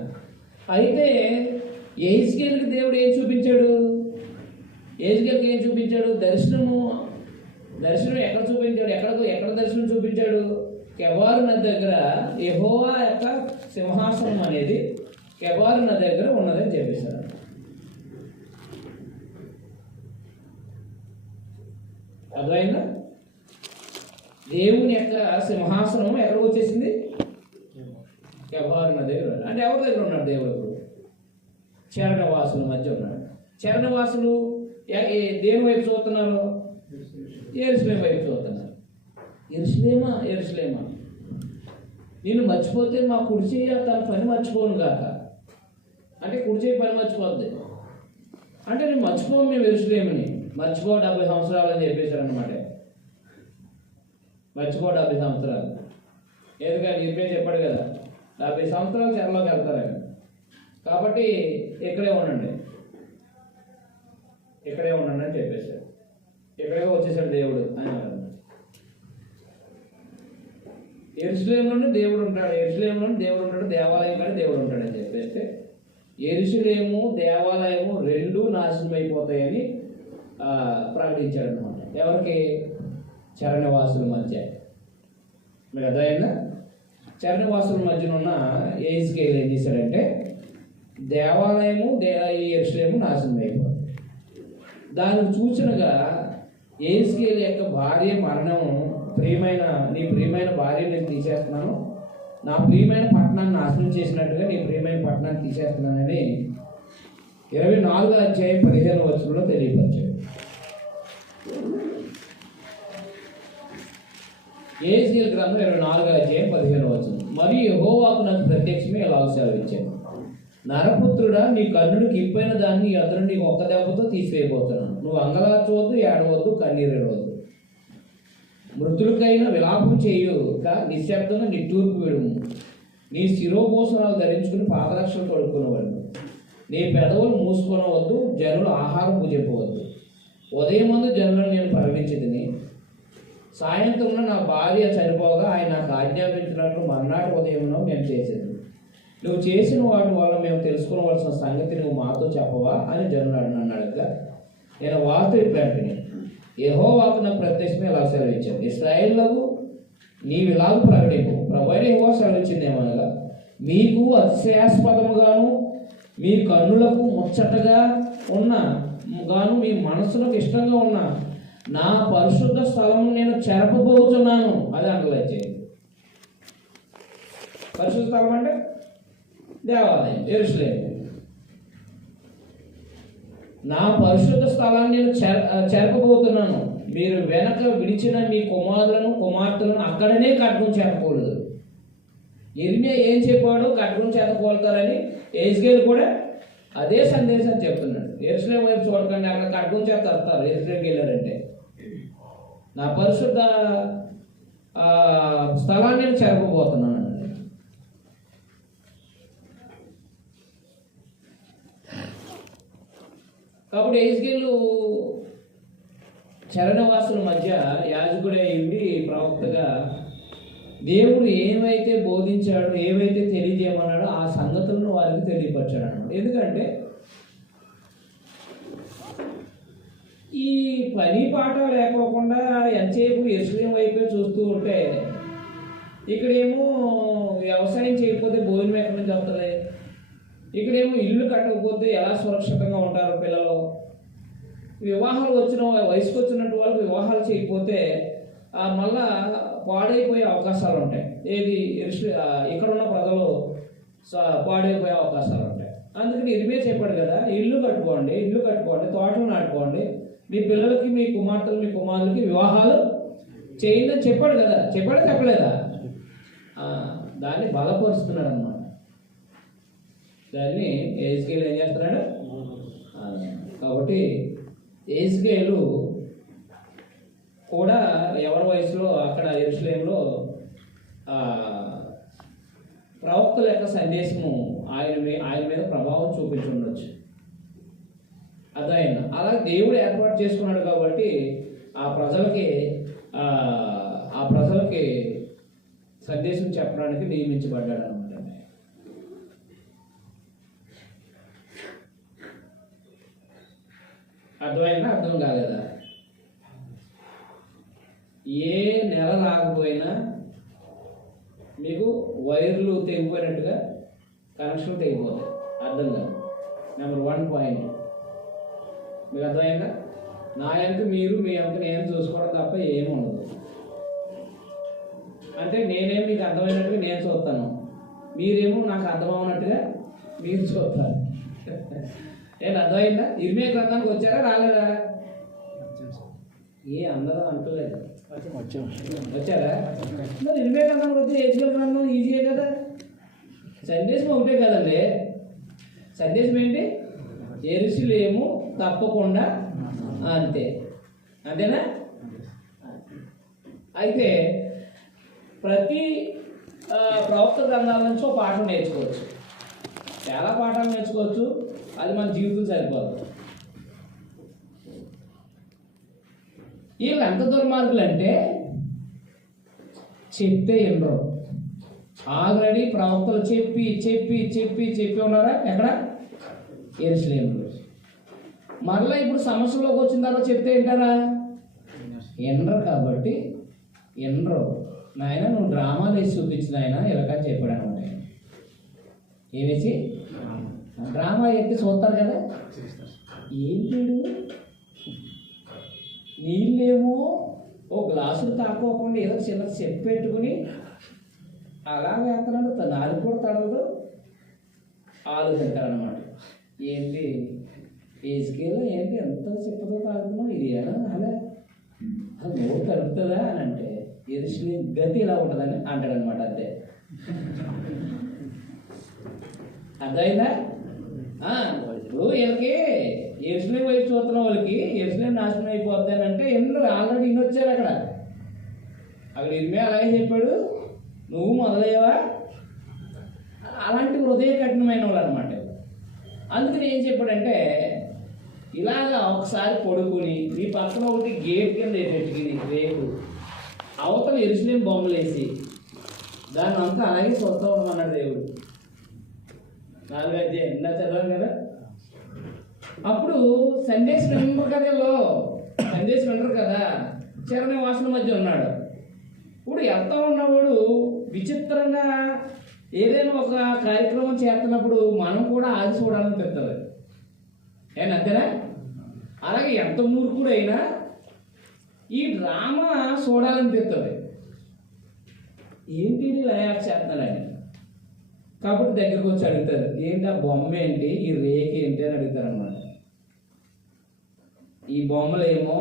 అయితే యెహెజ్కేలుకి దేవుడు ఏం చూపించాడు? యెహెజ్కేలుకి ఏం చూపించాడు? దర్శనం ఎక్కడ చూపించాడు? ఎక్కడ దర్శనం చూపించాడు? కెబారు నది దగ్గర యెహోవా యొక్క సింహాసనం అనేది కెబారు నది దగ్గర ఉన్నదని చెప్పేశాడు. అర్థమైందా? దేవుని యొక్క సింహాసనం ఎక్కడికి వచ్చేసింది? కెబారు నది దగ్గర. అంటే ఎవరి దగ్గర ఉన్నాడు దేవుడు? చరణవాసుల మధ్య ఉన్నాడు. చరణవాసులు దేని వైపు చూస్తున్నారు? యెరూషలేము వైపు చూస్తున్నారు. యెరూషలేమా నేను మర్చిపోతే మా కుడి చేయ తన పని మర్చిపోను కాక. అంటే కుడి చేయ పని మర్చిపోద్ది అంటే నేను మర్చిపోను. మేము యెరూషలేముని మర్చిపో 70 సంవత్సరాలు అని చెప్పేశారు అనమాట. మర్చిపో 70 సంవత్సరాలు. ఎందుకంటే ఇప్పుడే చెప్పాడు కదా 70 సంవత్సరాలు చెరలోకి వెళ్తారని. కాబట్టి ఇక్కడే ఉండండి అని చెప్పేశాడు. ఇక్కడే వచ్చేసాడు దేవుడు అని అన్నారు. యెరూషలేములోనే దేవుడు ఉంటాడు, దేవాలయం కానీ దేవుడు ఉంటాడని చెప్పేస్తే యెరూషలేము దేవాలయము రెండూ నాశనం అయిపోతాయని ప్రకటించాడు అనమాట. ఎవరికి? చరణవాసుల మధ్య. మీకు అర్థమైందా? చరణవాసుల మధ్యన ఉన్న యెహెజ్కేలు ఏం చేశాడంటే దేవాలయము యెరూషలేము నాశనం అయిపోతుంది. దానికి సూచనగా యెహెజ్కేలు యొక్క భార్య మరణం, నీ ప్రియమైన భార్య నేను తీసేస్తున్నాను, నా ప్రియమైన పట్టణాన్ని నాశనం చేసినట్టుగా నీ ప్రియమైన పట్టణాన్ని తీసేస్తున్నానని 24వ అధ్యాయం 15వ వచనంలో తెలియపరిచాడు. యెహెజ్కేలు గ్రంథం 24వ అధ్యాయం 15వ వచనం. మరియు యెహోవాకు నాకు ప్రత్యక్షమే ఇలా సెలవిచ్చాను, నరపుత్రుడా, నీ కన్నుడికి ఇప్పైన దాన్ని అతను నీకు ఒక్క దెబ్బతో తీసివేయబోతున్నాను. నువ్వు అంగలార్చవద్దు, ఏడవద్దు, కన్నీరెడవద్దు. మృతులకైనా విలాపం చేయుక నిశ్శబ్దంగా నిట్టూర్పు విడుము. నీ శిరోభూషణాలు ధరించుకుని పాదరక్షలు తొడుక్కునవద్దు. నీ పెదవులు మూసుకొనవద్దు, జనులు ఆహారం చెప్పవద్దు. ఉదయం ముందు జనులను నేను ప్రకటించింది, సాయంత్రంలో నా భార్య చనిపోగా ఆయన నాకు ఆజ్ఞాపించినట్లు మర్నాటి ఉదయంలో నేను చేసేది. నువ్వు చేసిన వాటి వల్ల మేము తెలుసుకోవలసిన సంగతి నువ్వు మాతో చెప్పవా అని జనులు నన్ను అడగగా నేను వార్త ఇట్లాంటిని, యెహోవాకు నాకు ప్రత్యక్షమే ఇలా సెలవిచ్చాను, ఇశ్రాయేలులకు నీవు ఇలాగ ప్రకటింపు, ప్రభువైన యెహోవా సెలవిచ్చింది ఏమనగా, మీకు అతిశయాస్పదముగాను మీ కన్నులకు ముచ్చటగా ఉన్న గాను మీ మనసులకు ఇష్టంగా ఉన్న నా పరిశుద్ధ స్థలము నేను చెరపబోతున్నాను. అది అంటలేదు. పరిశుద్ధ స్థలం అంటే దేవాలయం, యెరూషలేము. నా పరిశుద్ధ స్థలాన్ని నేను చెరపబోతున్నాను. మీరు వెనక విడిచిన మీ కుమార్తెలను అక్కడనే కట్టుకుని చేరకూడదు. ఇర్మియా ఏం చెప్పాడో కట్టుకుని చేతకోలుతారని యెహెజ్కేలు కూడా అదే సందేశం చెప్తున్నాడు. యెరూషలేము వైపు చూడకండి, అక్కడ కట్టుకుని చేత వస్తారు. యెరూషలేముకి వెళ్ళారంటే నా పరిశుద్ధ స్థలాన్ని నేను చెరపబోతున్నాను. కాబట్టి యెహెజ్కేలు చరణవాసుల మధ్య యాజకుడే ఉండి ప్రవక్తగా దేవుడు ఏమైతే బోధించాడో, ఏవైతే తెలియజేయమన్నాడో ఆ సంగతులను వారికి తెలియపరిచాడు అన్నమాట. ఎందుకంటే ఈ పని పాట లేకోకుండా ఎంతసేపు యెరూషలేము వైపే చూస్తూ ఉంటే, ఇక్కడేమో వ్యవసాయం చేయకపోతే భోజనం ఎక్కడి నుంచి వస్తుంది, ఇక్కడేమో ఇల్లు కట్టకపోతే ఎలా సురక్షితంగా ఉంటారు పిల్లలు, వివాహాలు వయసుకు వచ్చినట్టు వాళ్ళకి వివాహాలు చేయకపోతే మళ్ళా పాడైపోయే అవకాశాలు ఉంటాయి. ఏది ఇక్కడున్న ప్రజలు పాడైపోయే అవకాశాలు ఉంటాయి. అందుకని ఇరిమే చెప్పాడు కదా, ఇల్లు కట్టుకోండి, తోటలు నాటుకోండి, మీ పిల్లలకి, మీ కుమార్తెలు, మీ కుమారులకి వివాహాలు చేయండి అని చెప్పాడు కదా. చెప్పాడా చెప్పలేదా? దాన్ని బలపరుస్తున్నాడు అన్నమాట. దాన్ని ఎహెజ్కేలు ఏం చేస్తున్నాడు? కాబట్టి ఎహెజ్కేలు కూడా ఎవరి వయసులో అక్కడ యెరూషలేములో ప్రవక్తల యొక్క సందేశము ఆయన మీద ప్రభావం చూపించి ఉండొచ్చు. అదైనా అలా దేవుడు ఏర్పాటు చేసుకున్నాడు కాబట్టి ఆ ప్రజలకి సందేశం చెప్పడానికి నియమించబడ్డాడు అనమాట. అర్థమైనా అర్థం కాలేదా? ఏ నెల రాకపోయినా మీకు వైర్లు తెగిపోయినట్టుగా కనెక్షన్ తెగిపోతాయి. అర్థం కాదు. నెంబర్ 1 పాయింట్ మీకు అర్థమైందా? నా అంక మీరు, మీ అంక నేను చూసుకోవడం తప్ప ఏమి ఉండదు. అంటే నేనేం మీకు అర్థమైనట్టుగా నేను చూస్తాను, మీరేమో నాకు అర్థమవునట్టుగా మీరు చూస్తారు. ఏం అర్థమైందా? ఇర్మియా గ్రంథానికి వచ్చారా రాలేదా? అందరూ అంటలేదు. వచ్చారా? మరి ఇర్మియా గ్రంథానికి వచ్చి ఎహెజ్కేలు గ్రంథం ఈజీయే కదా. సందేశం ఒకటే కదండి. సందేశం ఏంటి? యెరూషలేము తప్పకుండా, అంతే. అంతేనా? అయితే ప్రతి ప్రవక్త గ్రంథాల నుంచి ఒక పాఠం నేర్చుకోవచ్చు. చాలా పాఠాలు నేర్చుకోవచ్చు. అది మన జీవితం సరిపోదు. వీళ్ళు ఎంత దుర్మార్గులు అంటే చెప్తే వినరు. ఆల్రెడీ ప్రవక్తలు చెప్పి చెప్పి చెప్పి చెప్పి ఉన్నారా ఎక్కడ? యెరూషలేములో. మరలా ఇప్పుడు సమస్యలోకి వచ్చిన తర్వాత చెప్తే వింటారా? వినరు. కాబట్టి వినరు. నాయన నువ్వు డ్రామాలు వేసి చూపించిన ఆయన ఇలాగని చెప్పాడు అనమాట. ఏమేసి డ్రామా ఎత్తి చూస్తారు కదా. ఏంటి నీళ్ళేమో ఓ గ్లాసులు తాకోకుండా ఏదో చిన్న చెప్పు పెట్టుకుని అలా వేస్తున్నాడు. నాలుగు కూడా తడదు, ఆలోచింటారనమాట. ఏంటి ఎహెజ్కేలు ఏంటి ఎంత చెప్పతో తాగుతున్నావు, ఇది ఎలా అలా అది నోరు తడుపుతుందా అని అంటే యెరూషలేము గతి ఇలా ఉంటుందని అంటాడనమాట. అంతే. అర్థమైందా? ఇప్పుడు వీళ్ళకి యెరూషలేము వైపు చూస్తున్న వాళ్ళకి యెరూషలేము నాశనం అయిపోద్ది అని అంటే ఆల్రెడీ ఇన్నొచ్చారు అక్కడ. ఇర్మియా అలాగే చెప్పాడు, నువ్వు మొదలయ్యావా? అలాంటి హృదయ కఠినమైన వాళ్ళు అనమాట. అందుకని ఏం చెప్పాడంటే ఇలాగా ఒకసారి పడుకుని నీ పక్కన ఒకటి గేట్ కింద పెట్టుకుని రేపు అవతల యెరూషలేము బొమ్మలు వేసి దాన్ని అంతా అలాగే చూస్తూ ఉండమన్నాడు దేవుడు. 4వ అధ్యాయం ఇందా చదవాలి కదా. అప్పుడు సందేశం వినరు కదా, సందేశం వినరు కదా, చరణి వాసన మధ్య ఉన్నాడు. ఇప్పుడు వెళ్తా ఉన్నవాడు విచిత్రంగా ఏదైనా ఒక కార్యక్రమం చేస్తున్నప్పుడు మనం కూడా ఆగి చూడాలని పెద్దది. అంతేనా? అలాగే ఎంత మూర్ఖుడైనా ఈ డ్రామా చూడాలని పెద్దది. ఏంటి ఇలా చేస్తున్నాడని. కాబట్టి దగ్గరకు వచ్చి అడుగుతారు, ఏంటి ఆ బొమ్మ ఏంటి, ఈ రేఖ ఏంటి అని అడుగుతారు అన్నమాట. ఈ బొమ్మలు ఏమో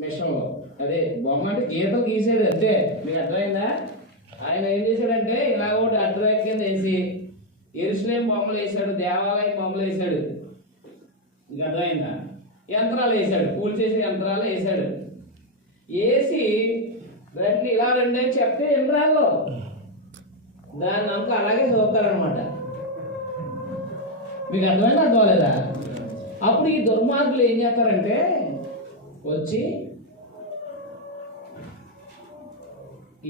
మిషన్లో, అదే బొమ్మ అంటే గీతలు గీసాడు అంతే. మీకు అర్థమైందా? ఆయన ఏం చేశాడంటే ఇలా ఒకటి అడ్డరేఖ కింద వేసి యెరూషలేము బొమ్మలు వేసాడు, దేవాలయం బొమ్మలు వేసాడు. మీకు అర్థమైందా? యంత్రాలు వేసాడు, పూలు చేసే యంత్రాలు వేసాడు. వేసి రండి ఇలా రండి అని చెప్తే యంత్రాల్లో దాన్ని అంతా అలాగే చూస్తారనమాట. మీకు అర్థమైనా అర్థమలేదా? అప్పుడు ఈ దుర్మార్గులు ఏం చేస్తారంటే వచ్చి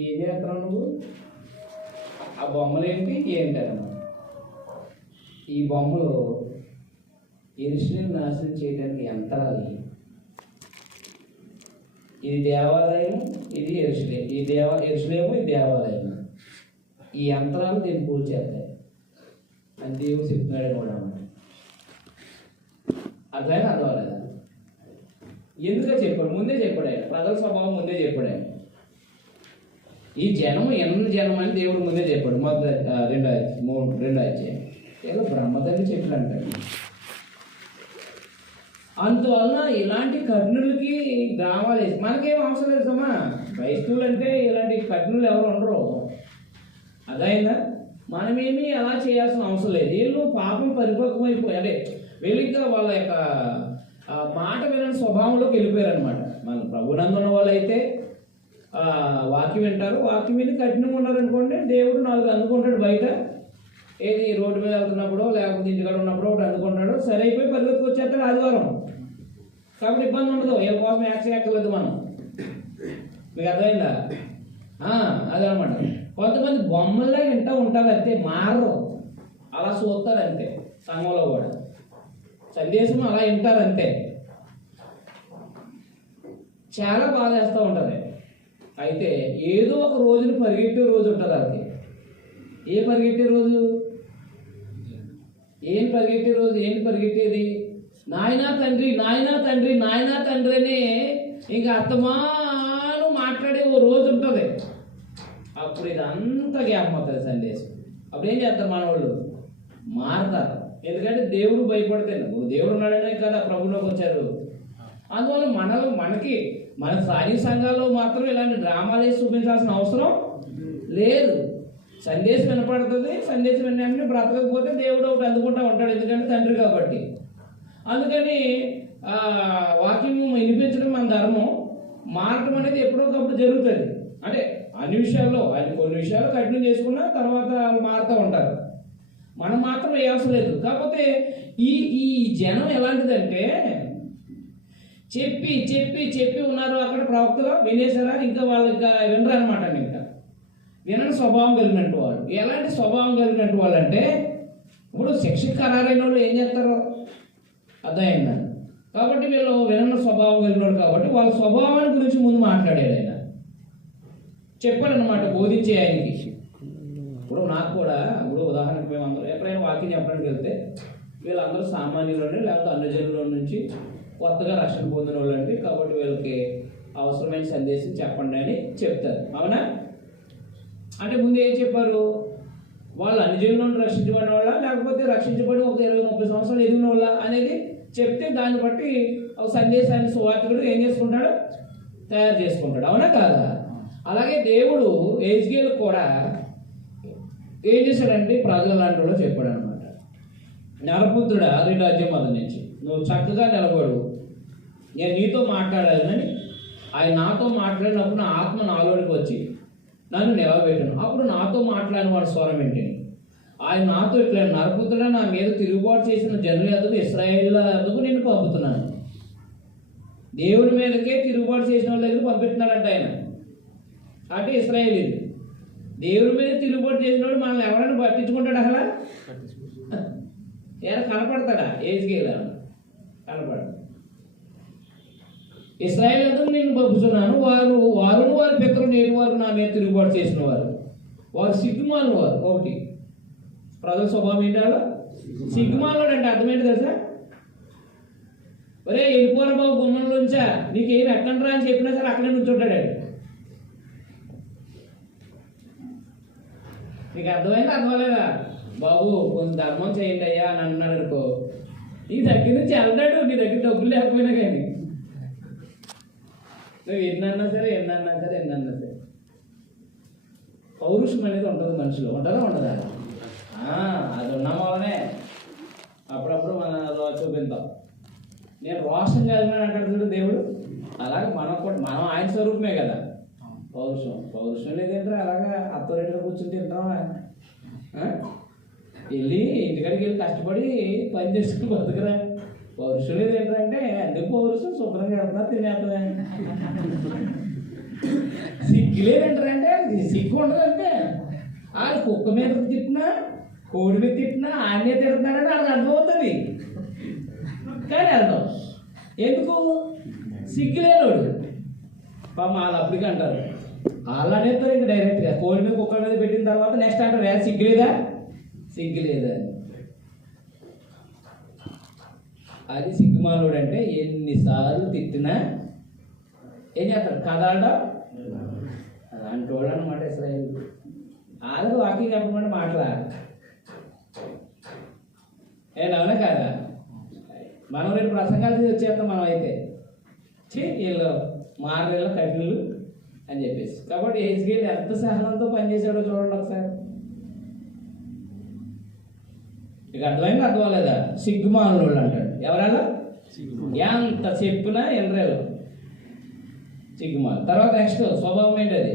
ఏం చేస్తావు నువ్వు, ఆ బొమ్మలు ఏంటి అన్నమాట. ఈ బొమ్మలు యెరూషలేము నాశనం చేయడానికి యంత్రాలు. ఇది దేవాలయం, ఇది యెరూషలేము, యెరూషలేము, ఇది దేవాలయం. ఈ యంత్రాలు దీన్ని పూజ చేస్తాయి అని దేవుడు చెప్తున్నాడు కూడా అన్నమాట. అర్థమైనా అర్థమలేదా? ఎందుకో చెప్పాడు, ముందే చెప్పాడు ఆయన. ప్రజల స్వభావం ముందే చెప్పాడు ఆయన. ఈ జనం ఎన్న జనం అని దేవుడు ముందే చెప్పాడు. మొదటి 2వ అధ్యాయం ఏదో బ్రహ్మదల్లి చెట్లు అంటారు. అందువలన ఇలాంటి కఠినులకి డ్రామాలు వేసి మనకేం అవసరం లేదు సమా. క్రైస్తవులు అంటే ఇలాంటి కఠినులు ఎవరు ఉండరు. అదైనా మనమేమీ అలా చేయాల్సిన అవసరం లేదు. వీళ్ళు పాపం పరిపక్వమైపోయి అంటే వీళ్ళు ఇంకా వాళ్ళ యొక్క మాట వినని స్వభావంలోకి వెళ్ళిపోయారు అనమాట. మన ప్రభునందున్న వాళ్ళు అయితే వాక్యం వింటారు, వాక్యం విని కఠినంగా ఉన్నారనుకోండి, దేవుడు 4 అందుకుంటాడు బయట. ఏది రోడ్డు మీద వెళ్తున్నప్పుడు లేకపోతే ఇంటికాడ ఉన్నప్పుడు ఒకటి అందుకుంటాడు, సరే అయిపోయి పరిగెత్తుకు వచ్చేస్తాడు ఆదివారం. కాబట్టి ఇబ్బంది ఉండదు, వీళ్ళ కోసం యాక్షన్ ఎక్కలేదు మనం. మీకు అర్థమైందా? అదనమాట. కొంతమంది బొమ్మల్లా వింటూ ఉంటారు అంతే, మారరు, అలా చూస్తారు అంతే. సంఘంలో కూడా సందేశం అలా వింటారు అంతే. చాలా బాధ వేస్తూ ఉంటుంది. అయితే ఏదో ఒక రోజుని పరిగెట్టే రోజు ఉంటుంది వాళ్ళకి. ఏ పరిగెట్టే రోజు? ఏం పరిగెట్టే రోజు? ఏంటి పరిగెట్టేది? నాయనా తండ్రి, నాయనా తండ్రి, నాయనా తండ్రి అని ఇంకా అర్థమాను మాట్లాడే ఓ రోజు ఉంటుంది. అప్పుడు ఇదంతా జ్ఞాపకం అవుతుంది సందేశం. అప్పుడు ఏం చేస్తారు మన వాళ్ళు? మారతారు. ఎందుకంటే దేవుడు భయపడతాను. ఇప్పుడు దేవుడు ఉన్నాడనే కదా ప్రభులోకి వచ్చారు. అందువల్ల మనకి మన స్థానిక సంఘాల్లో మాత్రం ఇలాంటి డ్రామాలు వేసి చూపించాల్సిన అవసరం లేదు. సందేశం వినపడుతుంది, సందేశం వినడానికి బ్రతకకపోతే దేవుడు ఒకటి అందుకుంటా ఉంటాడు, ఎందుకంటే తండ్రి కాబట్టి. అందుకని వాక్యం వినిపించడం మన ధర్మం. మారటం అనేది ఎప్పుడోకప్పుడు జరుగుతుంది. అంటే కొన్ని విషయాల్లో కఠినం చేసుకున్నా తర్వాత వాళ్ళు మారుతూ ఉంటారు. మనం మాత్రం వేయాల్సిన లేదు. కాకపోతే ఈ జనం ఎలాంటిదంటే చెప్పి చెప్పి చెప్పి ఉన్నారు అక్కడ ప్రవక్తలు వినేశారా, ఇంకా వాళ్ళు ఇంకా వినరు అనమాట. ఇంకా వినని స్వభావం కలిగినట్టు వాళ్ళు. ఎలాంటి స్వభావం కలిగినట్టు వాళ్ళు అంటే, ఇప్పుడు శిక్షకు ఖరారైన వాళ్ళు ఏం చేస్తారు? అర్థమైందా? కాబట్టి వీళ్ళు వినని స్వభావం కలిగిన వాళ్ళు కాబట్టి వాళ్ళ స్వభావాన్ని గురించి ముందు మాట్లాడాడు ఆయన. చెప్పాడనమాట, బోధించే ఆయనకి. ఇప్పుడు నాకు కూడా ఇప్పుడు ఉదాహరణకు మేము అందరూ ఎక్కడైనా వాక్యం చెప్పడానికి వెళ్తే వీళ్ళందరూ సామాన్యులని లేకపోతే అన్యజనుల నుంచి కొత్తగా రక్షణ పొందిన వాళ్ళు అండి, కాబట్టి వీళ్ళకి అవసరమైన సందేశం చెప్పండి అని చెప్తారు. అవునా? అంటే ముందు ఏం చెప్పారు? వాళ్ళు అన్యజనుల నుండి రక్షించబడిన వాళ్ళ లేకపోతే రక్షించబడి ఒక 20-30 సంవత్సరాలు ఎదిగిన వాళ్ళ అనేది చెప్తే దాన్ని బట్టి ఒక సందేశాన్ని సువార్తికుడు ఏం చేసుకుంటాడు? తయారు చేసుకుంటాడు. అవునా కాదా? అలాగే దేవుడు ఎజ్కేలు కూడా ఏం చేశాడంటే ప్రజల లాంటి వాళ్ళు చెప్పాడు అనమాట. నరపుత్రుడా, 2వ అధ్యాయం మొదటి నుంచి నువ్వు చక్కగా నిలబడు, నేను నీతో మాట్లాడాలని. ఆయన నాతో మాట్లాడినప్పుడు నా ఆత్మ నాలోనికి వచ్చి నన్ను నిలబెట్టాను. అప్పుడు నాతో మాట్లాడిన వాడి స్వరం ఏంటని ఆయన నాతో ఇట్లా, నరపుత్రుడా, నా మీద తిరుగుబాటు చేసిన జనుల ఎద్దకు, ఇశ్రాయేలు ఎద్దకు నేను పంపుతున్నాను. దేవుని మీదకే తిరుగుబాటు చేసిన వాళ్ళ దగ్గర పంపిస్తున్నాడంట ఆయన. అంటే ఇశ్రాయేలీయులు దేవుని మీద తిరుగుబాటు చేసిన వాడు మనల్ని ఎవరైనా పట్టించుకుంటాడు? అసలు కనపడతాడా? ఎజ్కేలు కనపడ. ఇశ్రాయేలు నేను పంపుతున్నాను, వారు వారి పితరులు నేటి వారు నా మీద తిరుగుబాటు చేసిన వారు సిగ్గుమాలిన వారు. ఒకటి ప్రజల స్వభావం ఏంటాడు? సిగ్గుమాలినోడు అంటే అర్థమేంటి తెలుసా? ఒరే వెళ్ళిపోరా బాబు గుమ్మంలోంచా, నీకేం ఎక్కండ్రా అని చెప్పినా సరే అక్కడే నుంచుంటాడు. నీకు అర్థమైందా అర్థమలేదా? బాబు కొంచెం ధర్మం చేయండి అయ్యా అని అన్నాడు అనుకో, నీ దగ్గర నుంచి వెళ్తాడు, నీ దగ్గర డబ్బులు లేకపోయినా కానీ. నువ్వు ఎన్నన్నా సరే పౌరుషం అనేది ఉంటుంది మనిషిలో. ఉంటుందా ఉండదా? అది ఉన్న వల్లనే అప్పుడప్పుడు మన చూపిద్దాం. నేను రోషం కలిగిన అంటాడు చూడు దేవుడు. అలాగే మనం ఆయన స్వరూపమే కదా. పౌరుషం లేదేంట్రా అలాగా అత్తోరేట్లో కూర్చుని తింటావా? వెళ్ళి ఇంటికాడికి వెళ్ళి కష్టపడి పని చేసుకుని బతుకురా. పౌరుషం లేదేంట్రా అంటే ఎందుకు పౌరుషం? శుభ్రంగా వెళ్తున్నా తినేస్తుందా? సిగ్గు లేదంటారంటే సిగ్గు ఉండదంటే వాళ్ళు కుక్క మీద తిట్టినా, కోడి మీద తిట్టినా, ఆనే తిడుతున్నాడని వాళ్ళకి అర్థమవుతుంది. కానీ వెళ్దాం ఎందుకు? సిగ్గు లేనోడు పాపం వాళ్ళు అప్పటికి అంటారు. వాళ్ళు అనేస్తారు ఇంకా డైరెక్ట్గా కోడి మీద కుక్కల మీద పెట్టిన తర్వాత నెక్స్ట్ అంటారు సిగ్గు లేదా అని. అది సిగ్గుమాలోడు అంటే ఎన్నిసార్లు తిట్టినా ఏం చేస్తాడు? కదాడా అలాంటి వాడు అనమాట ఇశ్రాయేలు. వాళ్ళకి వాకింగ్ చెప్పమంటే మాటలా. అవునా కాదా? మనం 2 ప్రసంగాలు చేసి వచ్చేస్తాం మనం అయితే. వీళ్ళు మారేళ్ళ కఠినలు అని చెప్పేసి. కాబట్టి హెజ్కేల్ ఎంత సహనంతో పనిచేసాడో చూడండి ఒకసారి. ఇక అర్థమైంది అర్థమలేదా? సిగ్గుమానులు అంటాడు. ఎవరన్నా ఎంత చెప్పినా ఎనరేలు సిగ్గుమాలు. తర్వాత నెక్స్ట్ స్వభావం ఏంటి? అది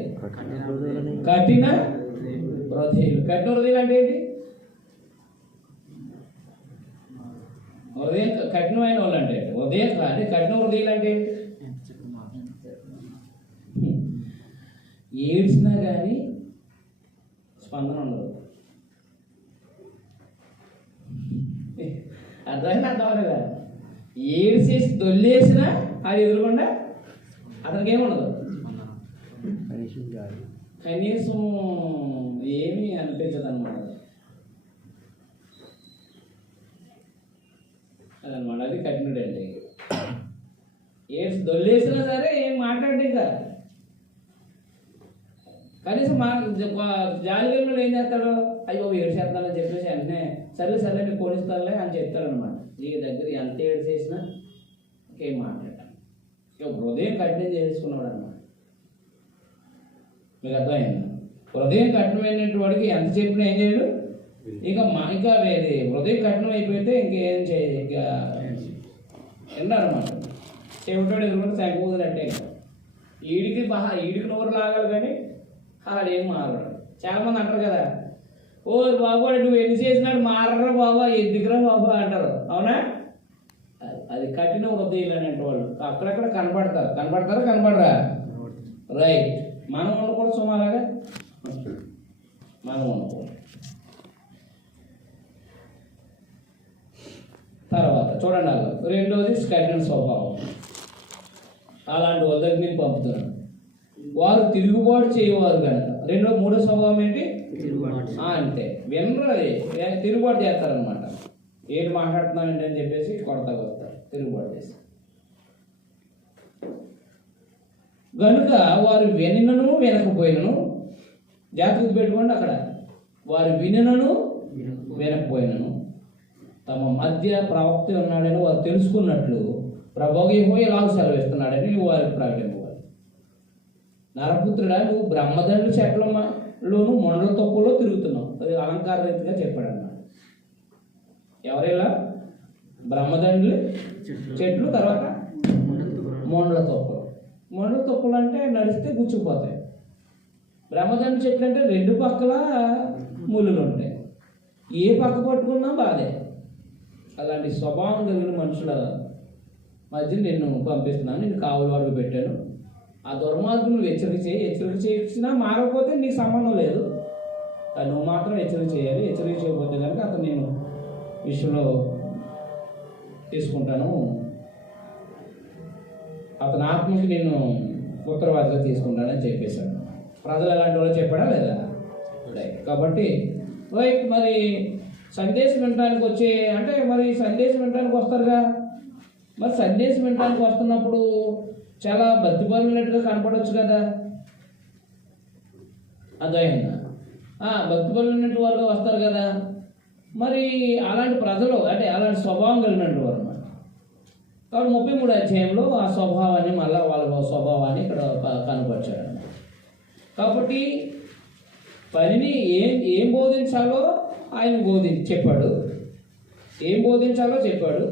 కఠిన హృదయులు. కఠిన హృదయులు అంటే ఏంటి? హృదయం కఠినమైన వాళ్ళు అంటే హృదయం అంటే కఠిన హృదయులు అంటే ఏంటి? ఏడ్చినా కానీ స్పందన ఉండదు. అర్థమైనా అర్థం లేదా? ఏడ్చేసి దొల్లేసినా అది ఎదురుకుండా అతనికి ఏముండదు, కనీసం ఏమీ అనిపించదు అనమాట. అదనమాట, అది కఠినుడు అంటే. ఏడ్చి దొల్లేసినా సరే ఏం మాట్లాడే ఇంకా కనీసం మా జాలిగల్లో ఏం చేస్తాడు? అయ్యో ఏడు చేస్తానని చెప్పేసి వెంటనే సరే సరే నీకు కొనిస్తానులే అని చెప్తాడనమాట. నీ దగ్గర ఎంత ఏడు చేసినా ఇంకేం మాట్లాడాలి. ఇక హృదయం కఠినం చేసుకున్నాడు అన్నమాట. మీకు అర్థమైంది? హృదయం కఠినమైనటువంటి వాడికి ఎంత చెప్పినా ఏం చేయడు. ఇంకా హృదయం కఠినం అయిపోతే ఇంకేం చేయ ఇక విన్నారన్నమాట. చెవిటోడు ఎదురుకుంటే సరిపోతుందంటే ఇంకా ఈడికి నోరు లాగాలి కానీ ఆడేం మారడు. చాలామంది అంటారు కదా, ఓ బాబు నువ్వు ఎన్ని చేసినాడు మారరా బాబా, ఎందుకురా బాబా అంటారు. అవునా? అది కఠిన హృదయాలు అనేటి వాళ్ళు అక్కడక్కడ కనపడరా? రైట్. మనం ఉండకూడదు సుమారుగా, మనం ఉండకూడదు. తర్వాత చూడండి, రెండోది కఠిన స్వభావం. అలాంటి వాళ్ళ దగ్గర నేను పంపుతున్నాను. వారు తిరుగుబాటు చేయవారు కనుక. మూడో స్వభావం ఏంటి? అంతే, వినరు. అది తిరుగుబాటు చేస్తారనమాట. ఏంటి మాట్లాడుతున్నానండి అని చెప్పేసి కొడతా వస్తారు, తిరుగుబాటు చేస్తారు. కనుక వారు వినను వినకపోయినను, జాగ్రత్త పెట్టుకోండి అక్కడ, వారు వినను వినకపోయినను తమ మధ్య ప్రవక్త ఉన్నాడని వారు తెలుసుకున్నట్లు ప్రభువు యెహోవా ఇలా సెలవిస్తున్నాడని నువ్వు వారికి ప్రకటింపవాలి. నరపుత్రుడా, నువ్వు బ్రహ్మదండ్రుల చెట్లలోను మొండల తొక్కులో తిరుగుతున్నావు. అది అలంకార రీతిగా చెప్పాడు అన్నమాట. ఎవరైనా బ్రహ్మదండ్రులు చెట్లు, తర్వాత మొండల తొక్కులు. మొండల తొక్కులు అంటే నడిస్తే గుచ్చుకుపోతాయి. బ్రహ్మదండ్రుల చెట్లు అంటే 2 పక్కల ముళ్ళులు ఉంటాయి, ఏ పక్క పట్టుకున్నా బాధే. అలాంటి స్వభావం కలిగిన మనుషుల మధ్య నిన్ను పంపిస్తున్నాను, నేను కావలి వరకు పెట్టాను. ఆ దుర్మార్గులు హెచ్చరిక చేసినా మారకపోతే నీకు సంబంధం లేదు. కానీ నువ్వు మాత్రం హెచ్చరిక చేయాలి. హెచ్చరిక చేయకపోతే కనుక అతను నేను విషయంలో తీసుకుంటాను, అతని ఆత్మకి నేను ఉత్తరవాదిగా తీసుకుంటానని చెప్పేశాను. ప్రజలు ఎలాంటి వాళ్ళు చెప్పాడా లేదా? కాబట్టి మరి సందేశం వినడానికి మరి సందేశం వినడానికి వస్తారుగా. మరి సందేశం వినడానికి వస్తున్నప్పుడు చాలా భక్తి పరులున్నట్టుగా కనపడవచ్చు కదా. అదైనా భక్తి పరులున్నట్టు వారుగా వస్తారు కదా. మరి అలాంటి ప్రజలు అలాంటి స్వభావం కలిగినట్టు వారు అన్నమాట. కాబట్టి 33వ అధ్యాయంలో ఆ స్వభావాన్ని మళ్ళీ వాళ్ళ స్వభావాన్ని ఇక్కడ కనపరిచాడు అన్నమాట. కాబట్టి పనిని ఏం బోధించాలో ఆయన చెప్పాడు, ఏం బోధించాలో చెప్పాడు.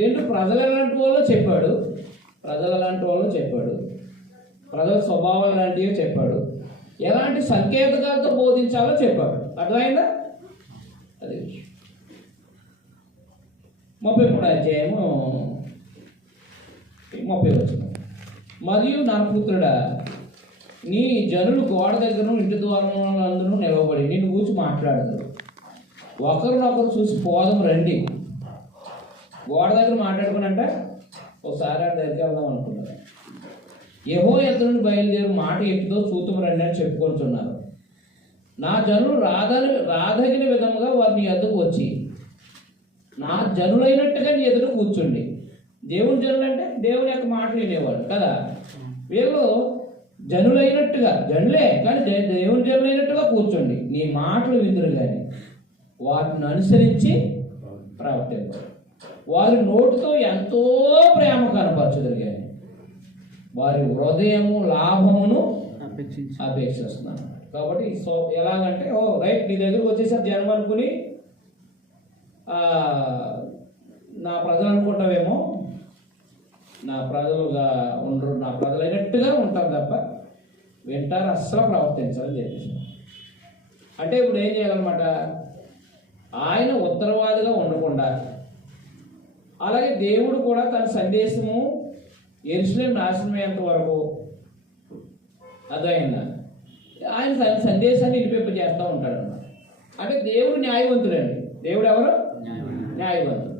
2 ప్రజలు ఎలాంటి వాళ్ళో చెప్పాడు, ప్రజల స్వభావాలు లాంటివి చెప్పాడు, ఎలాంటి సంకేతకాలతో బోధించాలో చెప్పాడు. అర్థమైందా? అది 33వ అధ్యాయము 30 వచనం. మరియు నరపుత్రుడా, నీ జనులు గోడ దగ్గర ఇంటి ద్వారంలో నిలవబడి నిన్ను కూర్చి మాట్లాడతారు. ఒకరినొకరు చూసి పోదాం రండి. గోడ దగ్గర మాట్లాడుకునంటే ఒకసారి ఆ దగ్గరికి వెళ్దాం అనుకున్నారు. యెహోవా యొద్ద నుండి బయలుదేరి మాట ఎట్టుతో చూతుము రండి అని చెప్పుకొంటున్నారు. నా జనులు రాదగిన విధముగా వారిని ఎదుకు వచ్చి నా జనులైనట్టుగా నీ ఎదురు కూర్చోండి. దేవుని జనులు అంటే దేవుని యొక్క మాటలు వినేవాడు కదా. వీళ్ళు జనులైనట్టుగా, జనులే కానీ దేవుని జనులైనట్టుగా కూర్చోండి, నీ మాటలు విందురు కానీ వాటిని అనుసరించి ప్రవర్తించరు. వారి నోటితో ఎంతో ప్రేమ కనపరచుదురు కానీ వారి హృదయము లాభమును అపేక్షిస్తున్నాను. కాబట్టి ఎలాగంటే రైట్ నీ దగ్గరకు వచ్చేసరికి జనం అనుకుని నా ప్రజలు అనుకుంటావేమో, నా ప్రజలుగా ఉండరు, నా ప్రజలు అయినట్టుగా ఉంటారు తప్ప వింటారు, అస్సలు ప్రవర్తించాలని చెప్పేసి. అంటే ఇప్పుడు ఏం చేయాలన్నమాట, ఆయన ఉత్తరవాదిగా ఉండకుండా, అలాగే దేవుడు కూడా తన సందేశము యెరూషలేము నాశనమయ్యేంత వరకు అదైందా ఆయన సందేశాన్ని వినిపింపజేస్తూ ఉంటాడు అన్నమాట. అంటే దేవుడు న్యాయవంతుడండి. దేవుడు ఎవరు? న్యాయవంతుడు.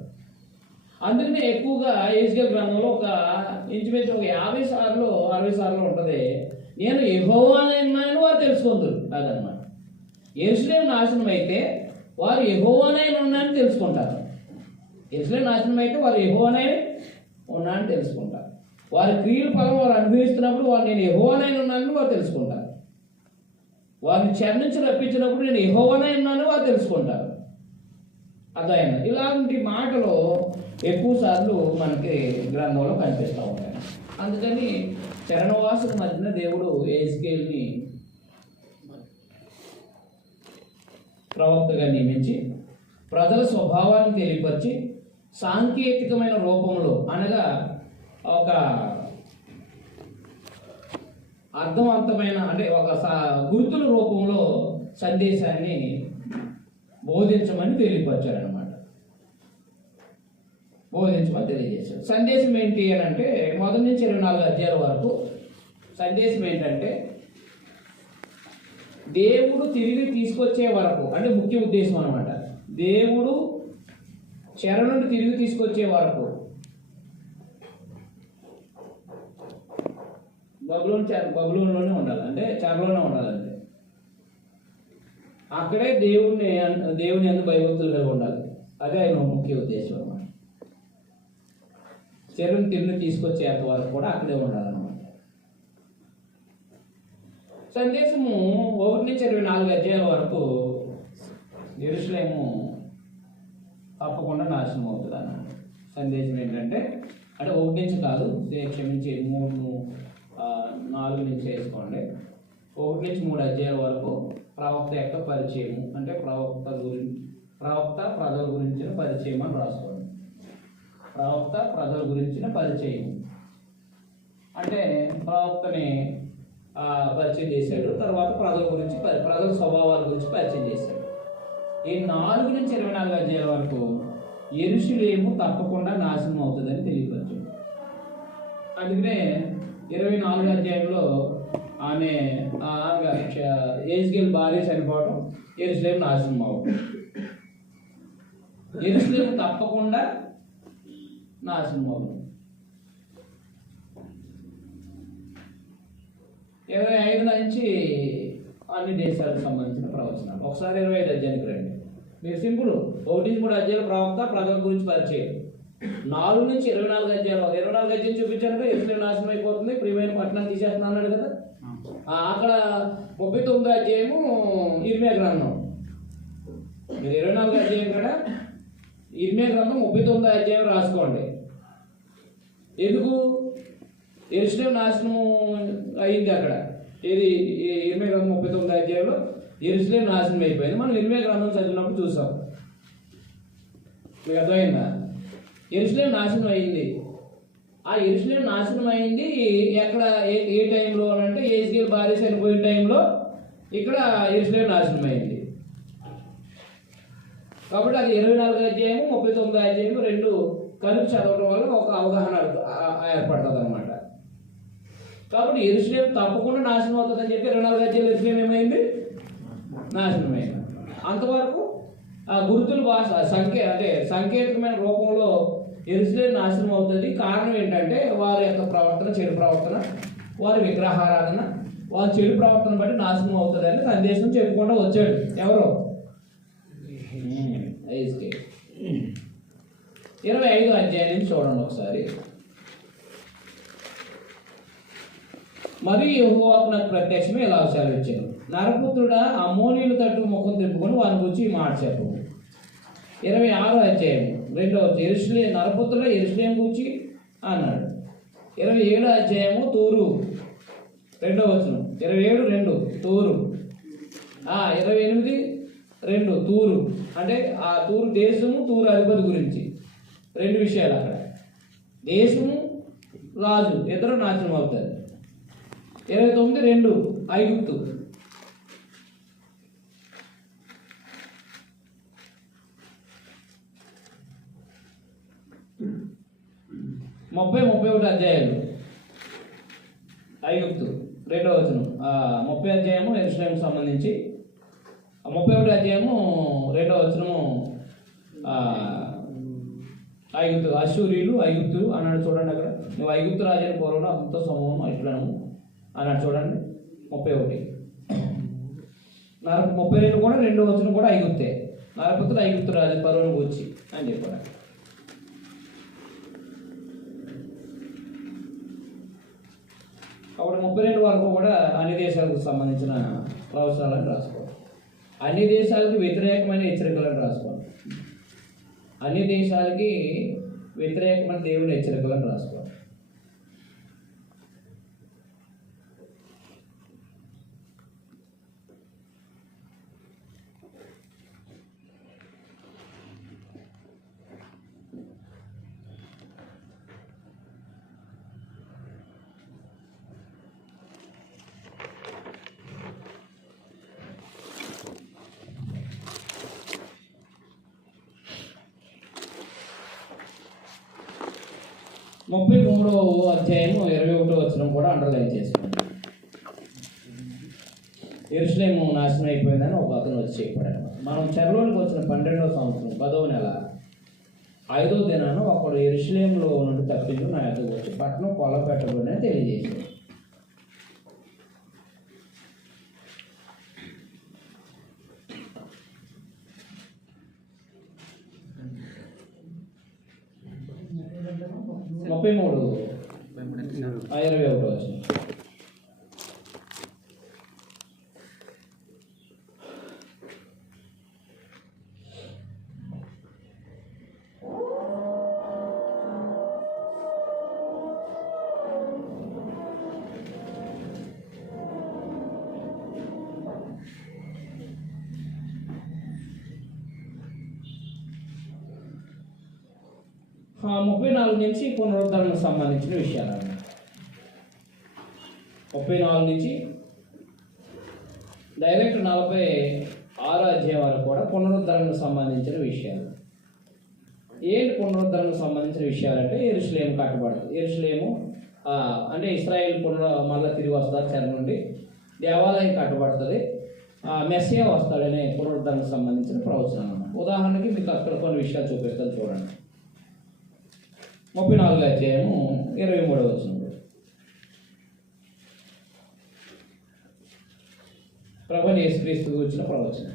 అందుకనే ఎక్కువగా యెహెజ్కేలు గ్రంథంలో ఇంచుమించు ఒక 50 సార్లు 60 సార్లు ఉంటుంది, నేను యెహోవానైనాను వారు తెలుసుకుంటారు. అదనమాట. యెరూషలేము నాశనం అయితే వారు యెహోవానైనా ఉన్నానని తెలుసుకుంటారు. యెరూషలేము నాశనం అయితే వారు యెహోవానైనా ఉన్నానని తెలుసుకుంటారు. వారి క్రియల ఫలం వారు అనుభవిస్తున్నప్పుడు వారు నేను యెహోవానైనా ఉన్నానని వారు తెలుసుకుంటారు. వారిని చెర నుంచి రప్పించినప్పుడు నేను యెహోవానైనా ఉన్నానని వారు తెలుసుకుంటారు. అదైనా ఇలాంటి మాటలు ఎక్కువ సార్లు మనకి గ్రంథంలో కనిపిస్తూ ఉంటాయి. అందుకని చరణవాసుల మధ్యన దేవుడు యెహెజ్కేలుని ప్రవక్తగా నియమించి ప్రజల స్వభావాన్ని తెలియపరిచి సాంకేతికమైన రూపంలో, అనగా ఒక అర్థవంతమైన అంటే ఒక గుర్తుల రూపంలో సందేశాన్ని బోధించమని తెలియపరిచారనమాట. బోధించమని తెలియజేశారు. సందేశం ఏంటి అని అంటే 1 నుంచి 24 అధ్యాయాల వరకు సందేశం ఏంటంటే దేవుడు తిరిగి తీసుకొచ్చే వరకు, అంటే ముఖ్య ఉద్దేశం అనమాట, దేవుడు చెర నుండి తిరిగి తీసుకొచ్చే వరకు బబులోన్లోనే ఉండాలి, అంటే చెరలోనే ఉండాలంటే అక్కడే దేవుని ఎందుకు భయభక్తులుగా ఉండాలి. అదే ఆయన ముఖ్య ఉద్దేశం అన్నమాట. చెరువుని తిరిగి తీసుకొచ్చేంత వరకు కూడా అక్కడే ఉండాలన్నమాట. సందేశము 1 నుంచి 24 అధ్యాయాల వరకు యెరూషలేము తప్పకుండా నాశనం అవుతుంది అన్నమాట. సందేశం ఏంటంటే, అంటే 1 నుంచి కాదు, క్షమించి 4 నుంచి వేసుకోండి. 1 నుంచి 3 అధ్యాయాల వరకు ప్రవక్త యొక్క పరిచయం, అంటే ప్రవక్త ప్రజల గురించిన పరిచయం అని రాసుకోండి. ప్రవక్త ప్రజల గురించిన పరిచయం అంటే ప్రవక్తని పరిచయం చేశాడు, తర్వాత ప్రజల గురించి ప్రజల స్వభావాల గురించి పరిచయం చేశాడు. ఈ 4 నుంచి 24 అధ్యాయాల వరకు యెరూషలేము తప్పకుండా నాశనం అవుతుందని తెలియపరిచాడు. అందుకనే 24 అధ్యాయంలో ఆమె యెహెజ్కేలు భార్య చనిపోవడం, యెరూషలేము నాశనం అవ్వడం. యెరూషలేము తప్పకుండా నాశనం అవ్వడం. 25 నుంచి అన్ని దేశాలకు సంబంధించిన ప్రవచనాలు. ఒకసారి 25 అధ్యాయానికి రండి. మీరు సింపుల్ 1 నుంచి 3 అధ్యాయుల ప్రవక్త ప్రజల గురించి పరిచయం. 4 నుంచి 24 అధ్యాయాలు. 24 అధ్యాయం చూపించాను కదా, యెరూషలేము నాశనం అయిపోతుంది, ప్రియమైన పట్టణాన్ని తీసేస్తున్నా అన్నాడు కదా. అక్కడ 39 అధ్యాయము ఇర్మియా గ్రంథం. మీరు 24 అధ్యాయం కూడా ఇర్మియా గ్రంథం 39 అధ్యాయం రాసుకోండి. ఎందుకు? యెరూషలేము నాశనం అయింది అక్కడ. ఇది ఇర్మియా గ్రంథం 39 అధ్యాయంలో యెరూషలేము నాశనం అయిపోయింది. మనం ఇర్మియా గ్రంథం చదివినప్పుడు చూసాం. మీకు అర్థమైందా? యెరూషలేము నాశనం అయింది. ఆ యెరూషలేము నాశనం అయింది ఎక్కడ, ఏ టైంలో అంటే యెహెజ్కేలు భార్య చనిపోయిన టైంలో ఇక్కడ యెరూషలేము నాశనం అయింది. కాబట్టి అది 24 అధ్యాయము 39 అధ్యాయము 2 కలిపి చదవడం వల్ల ఒక అవగాహన ఏర్పడుతుంది అనమాట. కాబట్టి యెరూషలేము తప్పకుండా నాశనం అవుతుందని చెప్పి 24 అధ్యాయులు యెరూషలేము ఏమైంది? నాశనమైంది. అంతవరకు ఆ గుర్తుల భాష సంకేతమైన రూపంలో యెరూషలేము నాశనం అవుతుంది. కారణం ఏంటంటే వారి యొక్క ప్రవర్తన, చెడు ప్రవర్తన, వారి విగ్రహారాధన, వారి చెడు ప్రవర్తన బట్టి నాశనం అవుతుందని సందేశం చెప్పుకుంటూ వచ్చాడు. ఎవరు? 25 అధ్యాయం చూడండి ఒకసారి. మరియు యెహోవాకు నాకు ప్రత్యక్షమే ఇలా సెలవిచ్చాను, నరపుత్రుడా, అమ్మోనీయుల తట్టు ముఖం తిప్పుకొని వారి గురించి ఈ మాట చెప్పు. 26వ అధ్యాయం 2వ యెరూషలేము నరపుత్రుల యెరూషలేము గురించి అన్నాడు. 27వ అధ్యాయము తూరు 2వ వచనం 27:2 తూరు 28:2 తూరు అంటే ఆ తూరు దేశము తూరు అధిపతి గురించి 2 విషయాలు అక్కడ. దేశము రాజు ఇద్దరు నాశనం అవుతారు. 29:2 ఐగుప్తు. 30-31 అధ్యాయాలు ఐగుప్తు 2వ వచనం. 30 అధ్యాయము యెరూషలేముకు సంబంధించి, 31 అధ్యాయము 2వ వచనము ఐగుప్తు. అశ్షూరీయులు ఐగుప్తు అన్నాడు చూడండి అక్కడ. నువ్వు ఐగుప్తు రాజైన పూర్వం అంత సమూహం ఇట్లను అన్నాడు చూడండి 31. 32 కూడా 2వ వచనం కూడా ఐగుప్తే. నరపుత్రుడు ఐగుప్తు రాజు పరువును వచ్చి అని చెప్పాడు. అప్పుడు 32 వరకు కూడా అన్ని దేశాలకు సంబంధించిన ప్రవచనాలను రాసుకోవాలి. అన్ని దేశాలకు వ్యతిరేకమైన హెచ్చరికలను రాసుకోవాలి. అన్ని దేశాలకి వ్యతిరేకమైన దేవుని హెచ్చరికలను రాసుకోవాలి. ముప్పై 33వ అధ్యాయము 21వ వచనం కూడా అండర్లైన్ చేసుకోండి. యెరూషలేము నాశనం అయిపోయిందని ఒక అతను వచ్చి చెప్పాడు. మనం చెరలోనికి వచ్చిన 12వ సంవత్సరం 10వ నెల 5వ దినాన ఒకడు యెరూషలేములో నుండి తప్పించు నా యొద్దకు వచ్చి పట్టణం కొల పెట్టబోని తెలియజేశాడు. ముప్పై 21 వచ్చింది. ఆ 34 నుంచి పునరుద్ధరణకు సంబంధించిన విషయాలు అన్నమాట. 34 నుంచి డైరెక్ట్ 46 అధ్యాయం వరకు కూడా పునరుద్ధరణకు సంబంధించిన విషయాలు. ఏంటి పునరుద్ధరణకు సంబంధించిన విషయాలు అంటే యెరూషలేము కట్టబడుతుంది. యెరూషలేము అంటే ఇశ్రాయేల్ మళ్ళీ తిరిగి వస్తారు చెర నుండి, దేవాలయం కట్టబడుతుంది, మెస్సియా వస్తాడనే పునరుద్ధరణకు సంబంధించిన ప్రవచనం అన్నమాట. ఉదాహరణకి మీకు అక్కడ కొన్ని విషయాలు చూపిస్తాను చూడండి. 34 అధ్యాయము 23వ వచనం. ప్రభువైన యేసుక్రీస్తు గురించిన ప్రవచనం.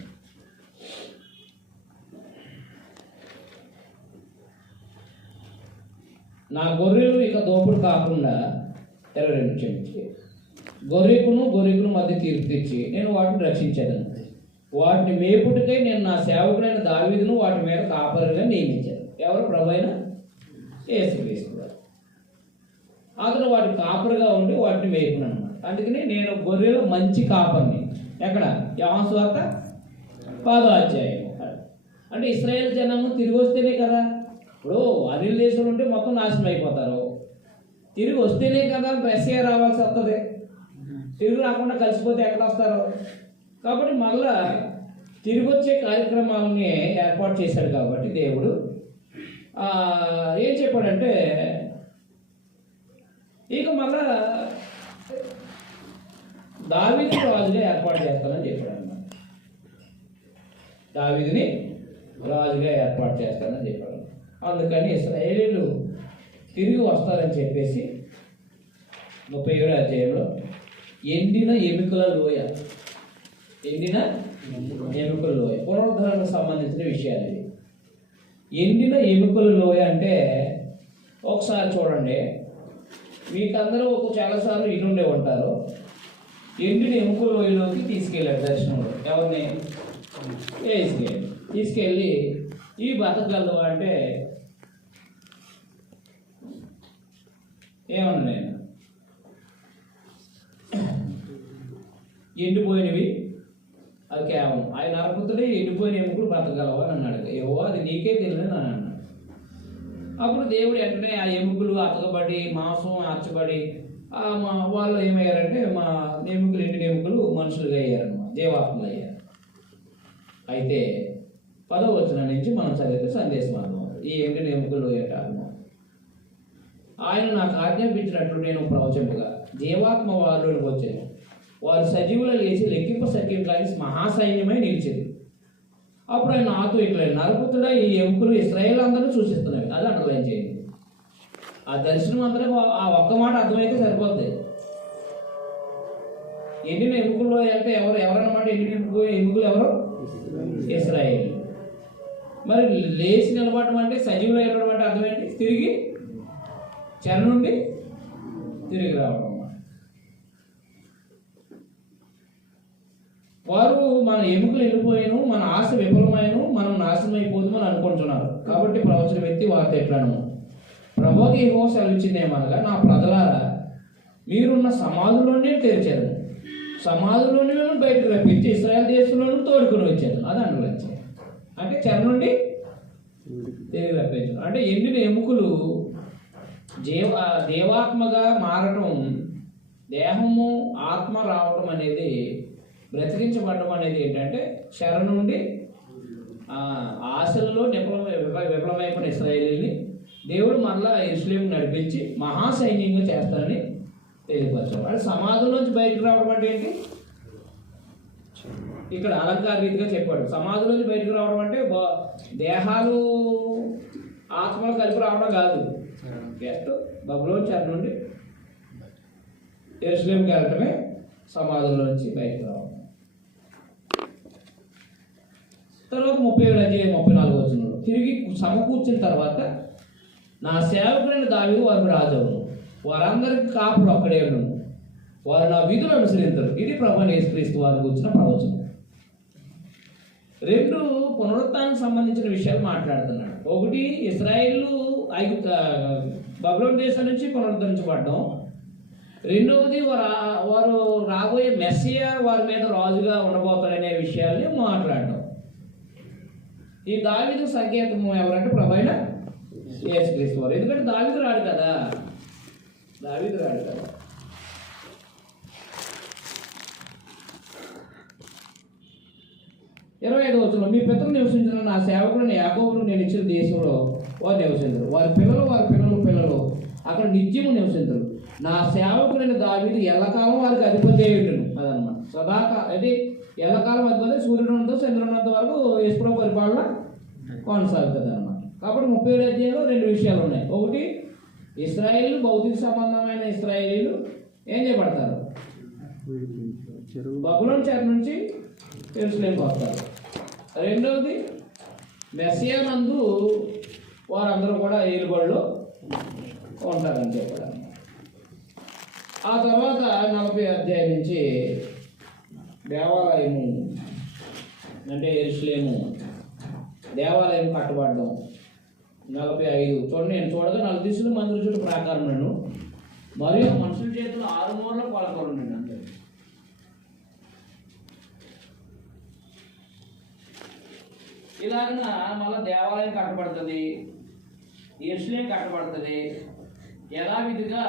నా గొర్రెలు ఇక దోపుడు కాకుండా 22 క్షమించి గొర్రెకును మధ్య తీర్పు తెచ్చి నేను వాటిని రక్షించాను. వాటిని మేపుటికై నేను నా సేవకుడైన దావీదును వాటి మీద కాపరిగా నియమించాను. ఎవరు? ప్రభువైన యేసుక్రీస్తు గారు. అతను వాటి కాపరిగా ఉండి వాటిని మేపును అన్నమాట. అందుకని నేను గొర్రెలు మంచి కాపరిని. ఎక్కడ? యోహాను సువార్త 10వ అధ్యాయం. అంటే ఇశ్రాయేల్ జనాంగం తిరిగి వస్తేనే కదా. ఇప్పుడు అనిల్ దేశంలో ఉంటే మొత్తం నాశనం అయిపోతారు. తిరిగి వస్తేనే కదా మెస్సియా రావాల్సి వస్తుంది. తిరిగి రాకుండా కలిసిపోతే ఎక్కడ వస్తారు? కాబట్టి మళ్ళా తిరిగి వచ్చే కార్యక్రమాలని ఏర్పాటు చేశాడు. కాబట్టి దేవుడు ఏం చెప్పాడంటే ఇక మళ్ళా దావీదుని రాజుగా ఏర్పాటు చేస్తానని చెప్పాడు అన్నమాట. దావీదుని రాజుగా ఏర్పాటు చేస్తానని చెప్పాడు. అందుకని ఇశ్రాయేలీయులు తిరిగి వస్తారని చెప్పేసి 37వ అధ్యాయంలో ఎండిన ఎముకల లోయ పునరుద్ధరణకు సంబంధించిన విషయాలు ఇవి. ఎండిన ఎముకల లోయ అంటే ఒకసారి చూడండి, మీకందరూ చాలాసార్లు ఇన్నుండే ఉంటారు. ఎండిన ఎముకల లోయలోకి తీసుకెళ్ళాడు దర్శనంలో. ఎవరిని? యేసుని తీసుకెళ్ళి ఈ బతకగలదు అంటే ఏమన్నా నేను ఎండిపోయినవి అది కేవలం ఆయన నరపుతుడే ఎండిపోయిన ఎముకలు బ్రతకగలవా అని అన్నాడు. ఏవో అది నీకే తెలియదు అని అన్నాడు. అప్పుడు దేవుడు వెంటనే ఆ ఎముకలు అతకబడి మాంసం అచ్చబడి వాళ్ళు ఏమయ్యారంటే మా ఎముకలు ఎండిన ఎముకలు మనుషులుగా అయ్యారన్నమాట, జీవాత్మలు అయ్యారు. అయితే 10వ వచనం నుంచి మనం చదివితే సందేశం అన్నమాట. ఈ ఎండిన ఎముకలు ఏంటన్నమాట, ఆయన నాకు ఆజ్ఞాపించినట్లు నేను ప్రవచింపగా జీవాత్మ వారిలోకి వచ్చాను. వారు సజీవులు లేచి లెక్కింప సఖ్యంలాగి మహాసైన్యమై నిలిచింది. అప్పుడు ఆయన నాతో ఇట్లా నరపుతుడా ఈ ఎముకలు ఇశ్రాయేల్ అందరూ సూచిస్తున్నాయి. అది అండర్లైన్ చేయండి. ఆ దర్శనం అందరూ ఆ ఒక్క మాట అర్థమైతే సరిపోద్ది. ఎండిన ఎముకలు అంటే ఎవరన్నమాట? ఎండిన ఎముకలు ఎవరు? ఇశ్రాయేల్. మరి లేచి నిలబడటం అంటే సజీవులు అయినటువంటి అంటే అర్థమేంటి? తిరిగి చెర నుండి తిరిగి రావడం. వారు మన ఎముకలు వెళ్ళిపోయాను, మన ఆశ విఫలమైను, మనం నాశనం అయిపోతుందని అనుకుంటున్నారు. కాబట్టి ప్రవచనం ఎత్తి వార్త ఎట్లాను ప్రభువుకి యెహోవా సెలవిచ్చిందేమనగా, నా ప్రజలారా మీరున్న సమాధుల్లోనే తెరిచారు, సమాధుల్లోనే బయటకు రప్పించి ఇశ్రాయేల్ దేశంలోనూ తోడుకొని వచ్చాను. అది అనుభవించాను అంటే చెర నుండి తిరిగి రప్పించాను. అంటే ఎండిన ఎముకలు దేవాత్మగా మారటం, దేహము ఆత్మ రావటం అనేది, బ్రతికించబడడం అనేది ఏంటంటే చెర నుండి ఆశలలో విఫలమైపోయిన ఇశ్రాయేలీని దేవుడు మరలా యెరూషలేము నడిపించి మహాసైన్యంగా చేస్తారని తెలియపరచారు. అంటే సమాధుల నుంచి బయటకు రావడం అంటే ఏంటి? ఇక్కడ అలంకార రీతిగా చెప్పాడు. సమాధుల నుంచి బయటకు రావడం అంటే దేహాలు ఆత్మలు కలిపి రావడం కాదు. జస్ట్ బబులోను చెర నుండి యెరూషలేముకి వెళ్ళటమే సమాధుల నుంచి బయటకు రావడం. తర్వాత 37-34 వచనంలో తిరిగి సమకూర్చిన తర్వాత నా సేవకుడైన దావీదు వారికి రాజవును, వారందరికి కాపుడు ఒక్కడే ఉండను, వారు నా విధులు అనుసరించరు. ఇది ప్రభువైన యేసుక్రీస్తు వారికి వచ్చిన ప్రవచనం. 2 పునరుత్థానానికి సంబంధించిన విషయాలు మాట్లాడుతున్నాడు. ఒకటి ఇశ్రాయేలు బబులోను దేశం నుంచి పునరుద్ధరించబడ్డం. రెండవది వారు రాబోయే మెస్సియా వారి మీద రాజుగా ఉండబోతారనే విషయాల్ని మాట్లాడడం. ఈ దావీదు సంకేతం ఎవరంటే ప్రభువైన యేసుక్రీస్తు వారు. ఎందుకంటే దావీదు రాడు కదా. 25వ వచనంలో మీ పితరులు నివసించిన నా సేవకులను యాకోబును నేను ఇచ్చిన దేశంలో వారు నివసించరు, వారి పిల్లలు అక్కడ నిత్యము నివసించరు. నా సేవకుడైన దావీదు ఎల్లకాలం వారికి అధిపతి అయి ఉండును. అదనమాట అది ఎల్లకాలం అధిపతి, సూర్యుడు చంద్రునంత వరకు యేసు పరిపాలన కొనసాగుతుంది అనమాట. కాబట్టి 37వ అధ్యాయంలో 2 విషయాలు ఉన్నాయి. ఒకటి, ఇశ్రాయేలు భౌతిక సంబంధమైన ఇశ్రాయేలీలు ఏం చేయబడతారు? బబులోను చెర నుంచి యెరూషలేముకు వస్తారు. రెండవది, మెస్సియా నందు వారందరూ కూడా ఏలుబడిలో ఉంటారని చెప్పారు. ఆ తర్వాత 40వ అధ్యాయం నుంచి దేవాలయము అంటే యెరూషలేము దేవాలయం కట్టబడడం. 45 చూడండి, నేను చూడగా 4 దిశలు మందిర చుట్టూ ప్రాకారములను మరియు మనుషుల చేతులు 6 మూరల కొలకలు ఉండండి. అంతే. ఇలాగ మళ్ళీ దేవాలయం కట్టబడుతుంది, యెరూషలేము కట్టబడుతుంది. యథావిధిగా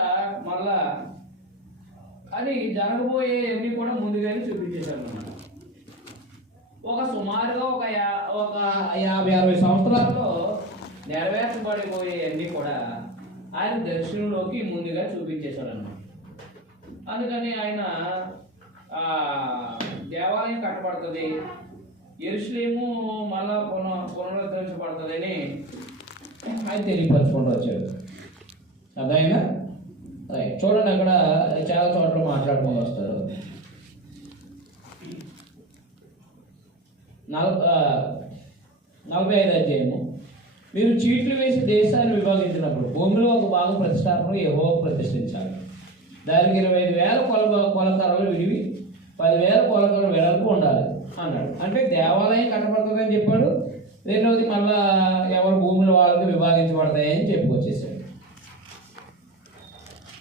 మళ్ళా అది జరగబోయేవన్నీ కూడా ముందుగానే చూపించేశారు అన్నమాట. సుమారుగా ఒక 50-60 సంవత్సరాల్లో నెరవేర్చబడిపోయేవన్నీ కూడా ఆయన దర్శనంలోకి ముందుగా చూపించేశారు అన్నమాట. అందుకని ఆయన దేవాలయం కట్టబడుతుంది, యెరూషలేము మళ్ళా పునరుద్ధరించబడుతుందని ఆయన తెలియపరచుకుంటూ వచ్చాడు. అదైనా చూడండి, అక్కడ చాలా చోట్ల మాట్లాడుకొని వస్తారు. 45వ అధ్యాయము, మీరు చీట్లు వేసి దేశాన్ని విభాగించినప్పుడు భూమిలో ఒక భాగం ప్రతిష్టాపన యెహోవాకు ప్రతిష్ఠించాలి. దానికి 25,000 కొలకరలు విడివి 10,000 కొలకరలు వెడల్పు ఉండాలి అన్నాడు. అంటే దేవాలయం కట్టబడుతుందని చెప్పాడు, రెండవది మళ్ళా ఎవరి భూములు వాళ్ళకి విభాగించబడతాయని చెప్పుకొచ్చేసాడు.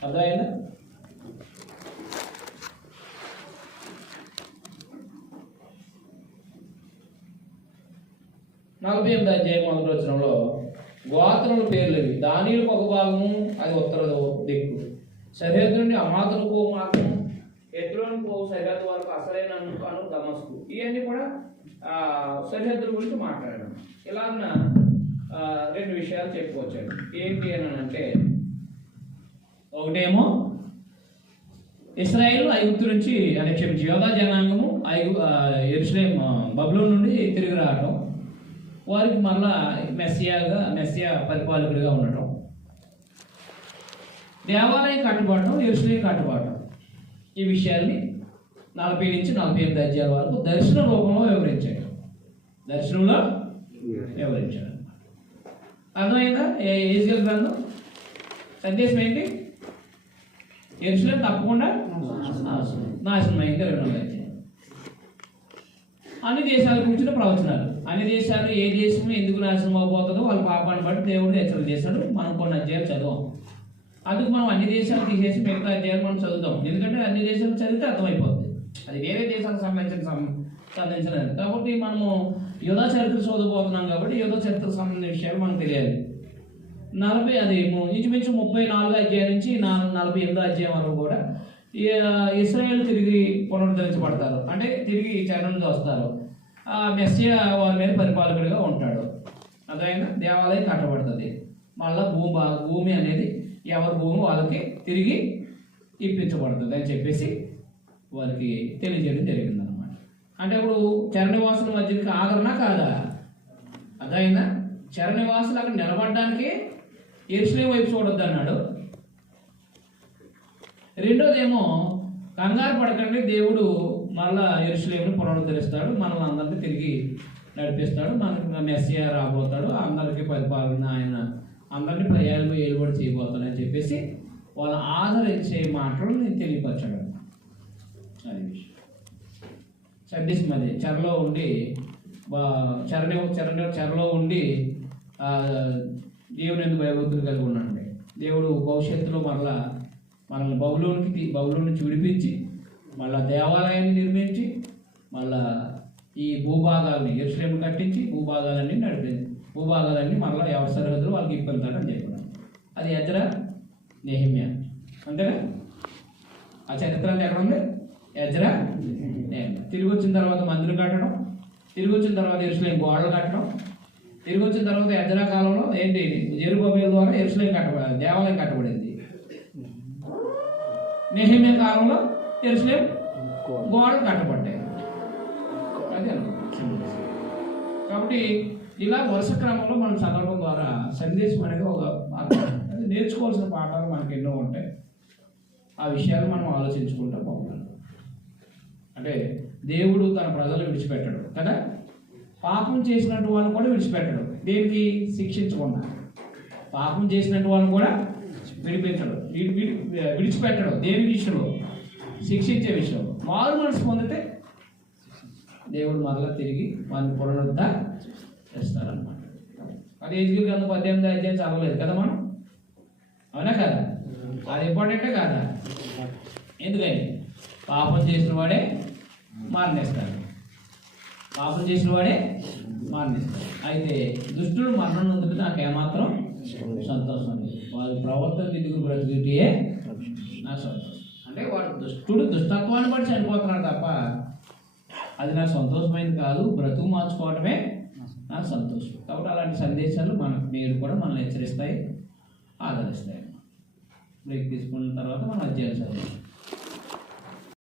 అర్థమైందా? నలభై 48వ అధ్యాయం 1వ వచనంలో గోత్రముల పేర్లు ఇవి. దానిలకు ఒక భాగము, అది ఉత్తర దిక్కు. సరిహద్దు నుండి అమాతులకు ఓ మార్గము, ఎత్తులోని పోవు సరిహద్దు వరకు అసలైన అను దమస్కు. ఇవన్నీ కూడా సరిహద్దుల గురించి మాట్లాడాను. ఇలాగ రెండు విషయాలు చెప్పుకొచ్చాడు. ఏంటి అని అంటే, ఒకటేమో ఇశ్రాయేలు ఐగుప్తు నుంచి క్షమించి యోధా జనాంగము యెరూషలేం బబులోను నుండి తిరిగి రావటం, వారికి మళ్ళా మెస్సియా పరిపాలకుడిగా ఉండటం, దేవాలయం కట్టుబడటం, యెరూషలేం కట్టుబడటం. ఈ విషయాల్ని 40 నుంచి 48 అధ్యాయాల వరకు దర్శన రూపంలో వివరించాడు. దర్శనంలో వివరించాడు. అర్థమైందా? యెహెజ్కేలు గ్రంథం సందేశం ఏంటి? యెరూషలేం తప్పకుండా నాశనమైంది. 22వ అధ్యాయం. అన్ని దేశాల గురించిన ప్రవచనాలు. అన్ని దేశాలు ఏ దేశం ఎందుకు నాశనం అవబోతుందో వాళ్ళ పాపాన్ని బట్టి దేవుడు హెచ్చరిక చేశాడు. మనం కొన్ని అధ్యాయాలు చదవం. అందుకు మనం అన్ని దేశాలు తీసేసి మిగతా అధ్యాయాలు మనం చదువుతాం. ఎందుకంటే అన్ని దేశాలు చదివితే అర్థమైపోతుంది. అది వేరే దేశాలకు సంబంధించినది. కాబట్టి మనము యోధా చరిత్ర చదువుపోతున్నాం కాబట్టి యోధా చరిత్రకు సంబంధించిన విషయాలు మనకు తెలియాలి. ఇంచుమించు 34వ అధ్యాయం నుంచి 48వ అధ్యాయం వరకు కూడా ఇశ్రాయేలు తిరిగి పునరుద్ధరించబడతారు. అంటే తిరిగి చెర నుంచి వస్తారు. మెస్సియా వాళ్ళ మీద పరిపాలకుడిగా ఉంటాడు. అదైనా దేవాలయం కట్టబడుతుంది. మళ్ళా భూమి అనేది ఎవరి భూమి వాళ్ళకి తిరిగి ఇప్పించబడుతుంది అని చెప్పేసి వాళ్ళకి తెలియజేయడం జరిగింది అనమాట. అంటే ఇప్పుడు చరణివాసుల మధ్యకి ఆదరణ కాదా? అదైనా చరణివాసులు అక్కడ నిలబడడానికి యెరూషలేం వైపు చూడొద్దు అన్నాడు. రెండోదేమో కంగారు పడకండి, దేవుడు మళ్ళా యెరూషలేంను పునరుద్ధరిస్తాడు, మనల్ని అందరినీ తిరిగి నడిపిస్తాడు, మనకు మెస్సియా రాబోతాడు, అందరికీ పరిపాలన ఆయన అందరినీ ప్రయాణం ఏలుబడి చేయబోతాడని చెప్పేసి వాళ్ళ ఆదరించే మాటలు నేను తెలియపరచాడు. అది విషయం. సందేశం అది చెరలో ఉండి చెరలో ఉండి దేవుని ఎందుకు భయభక్తులు కలిగి ఉన్నాడు. దేవుడు భవిష్యత్తులో మరలా మనల్ని బబులోను నుంచి విడిపించి మళ్ళా దేవాలయాన్ని నిర్మించి మళ్ళా ఈ భూభాగాల్ని యెరూషలేం కట్టించి భూభాగాలన్నీ మళ్ళీ ఎవరి సరిహద్దులు వాళ్ళకి ఇప్పెళ్తాడని చెప్పడం. అది ఎజ్రా, నెహెమ్యా, అంతేనా? ఆ చరిత్ర అంతా ఎక్కడ ఉంది? ఎజ్రా, నెహెమ్యా. తిరిగి వచ్చిన తర్వాత మందిరం కట్టడం, తిరిగి వచ్చిన తర్వాత యెరూషలేం గోడలు కట్టడం, తిరిగి వచ్చిన తర్వాత ఎజ్రా కాలంలో ఏంటి జెరుబ్బయలు ద్వారా యెరూషలేం దేవాలయం కట్టబడింది. నెహెమ్యా కాలంలో యెరూషలేం గోడలు కట్టబడ్డాయి. అదే కాబట్టి ఇలా వరుస క్రమంలో మనం చదవడం ద్వారా సందేశం అనేది ఒక నేర్చుకోవాల్సిన పాఠాలు మనకు ఎన్నో ఉంటాయి. ఆ విషయాలు మనం ఆలోచించుకుంటూ పోవాలి. అంటే దేవుడు తన ప్రజలు విడిచిపెట్టడు కదా. పాపం చేసినట్టు వాళ్ళని కూడా విడిచిపెట్టడు. దేనికి? శిక్షించకుండా. పాపం చేసినట్టు వాళ్ళని కూడా విడిచిపెట్టడు. దేని విషయంలో? శిక్షించే విషయంలో. మారు మనసు పొందితే దేవుడు మరలా తిరిగి వారిని పునరుద్ధరిస్తారన్నమాట. అది యెహెజ్కేలు గ్రంథం 18వ అధ్యాయం చదవలేదు కదా మనం, అవునా కదా? అది ఇంపార్టెంటే కాదా? ఎందుకని? పాపం చేసిన వాడే మరణిస్తాడు. పాపం చేసిన వాడే మరణిస్తాడు. అయితే దుష్టుడు మరణం నందుకు నాకు ఏమాత్రం సంతోషం లేదు. వారి ప్రవర్తన దిగులు బ్రతికితే నా సంతోషం. అంటే వాడు దుష్టత్వాన్ని బట్టి చనిపోతున్నాడు తప్ప అది నాకు సంతోషమైంది కాదు. బ్రతుకు మార్చుకోవడమే నాకు సంతోషం. కాబట్టి అలాంటి సందేశాలు మీరు కూడా మనల్ని హెచ్చరిస్తాయి, ఆదరిస్తాయి. బ్రేక్ తీసుకున్న తర్వాత మనం అధ్యాయం చదువుతాం.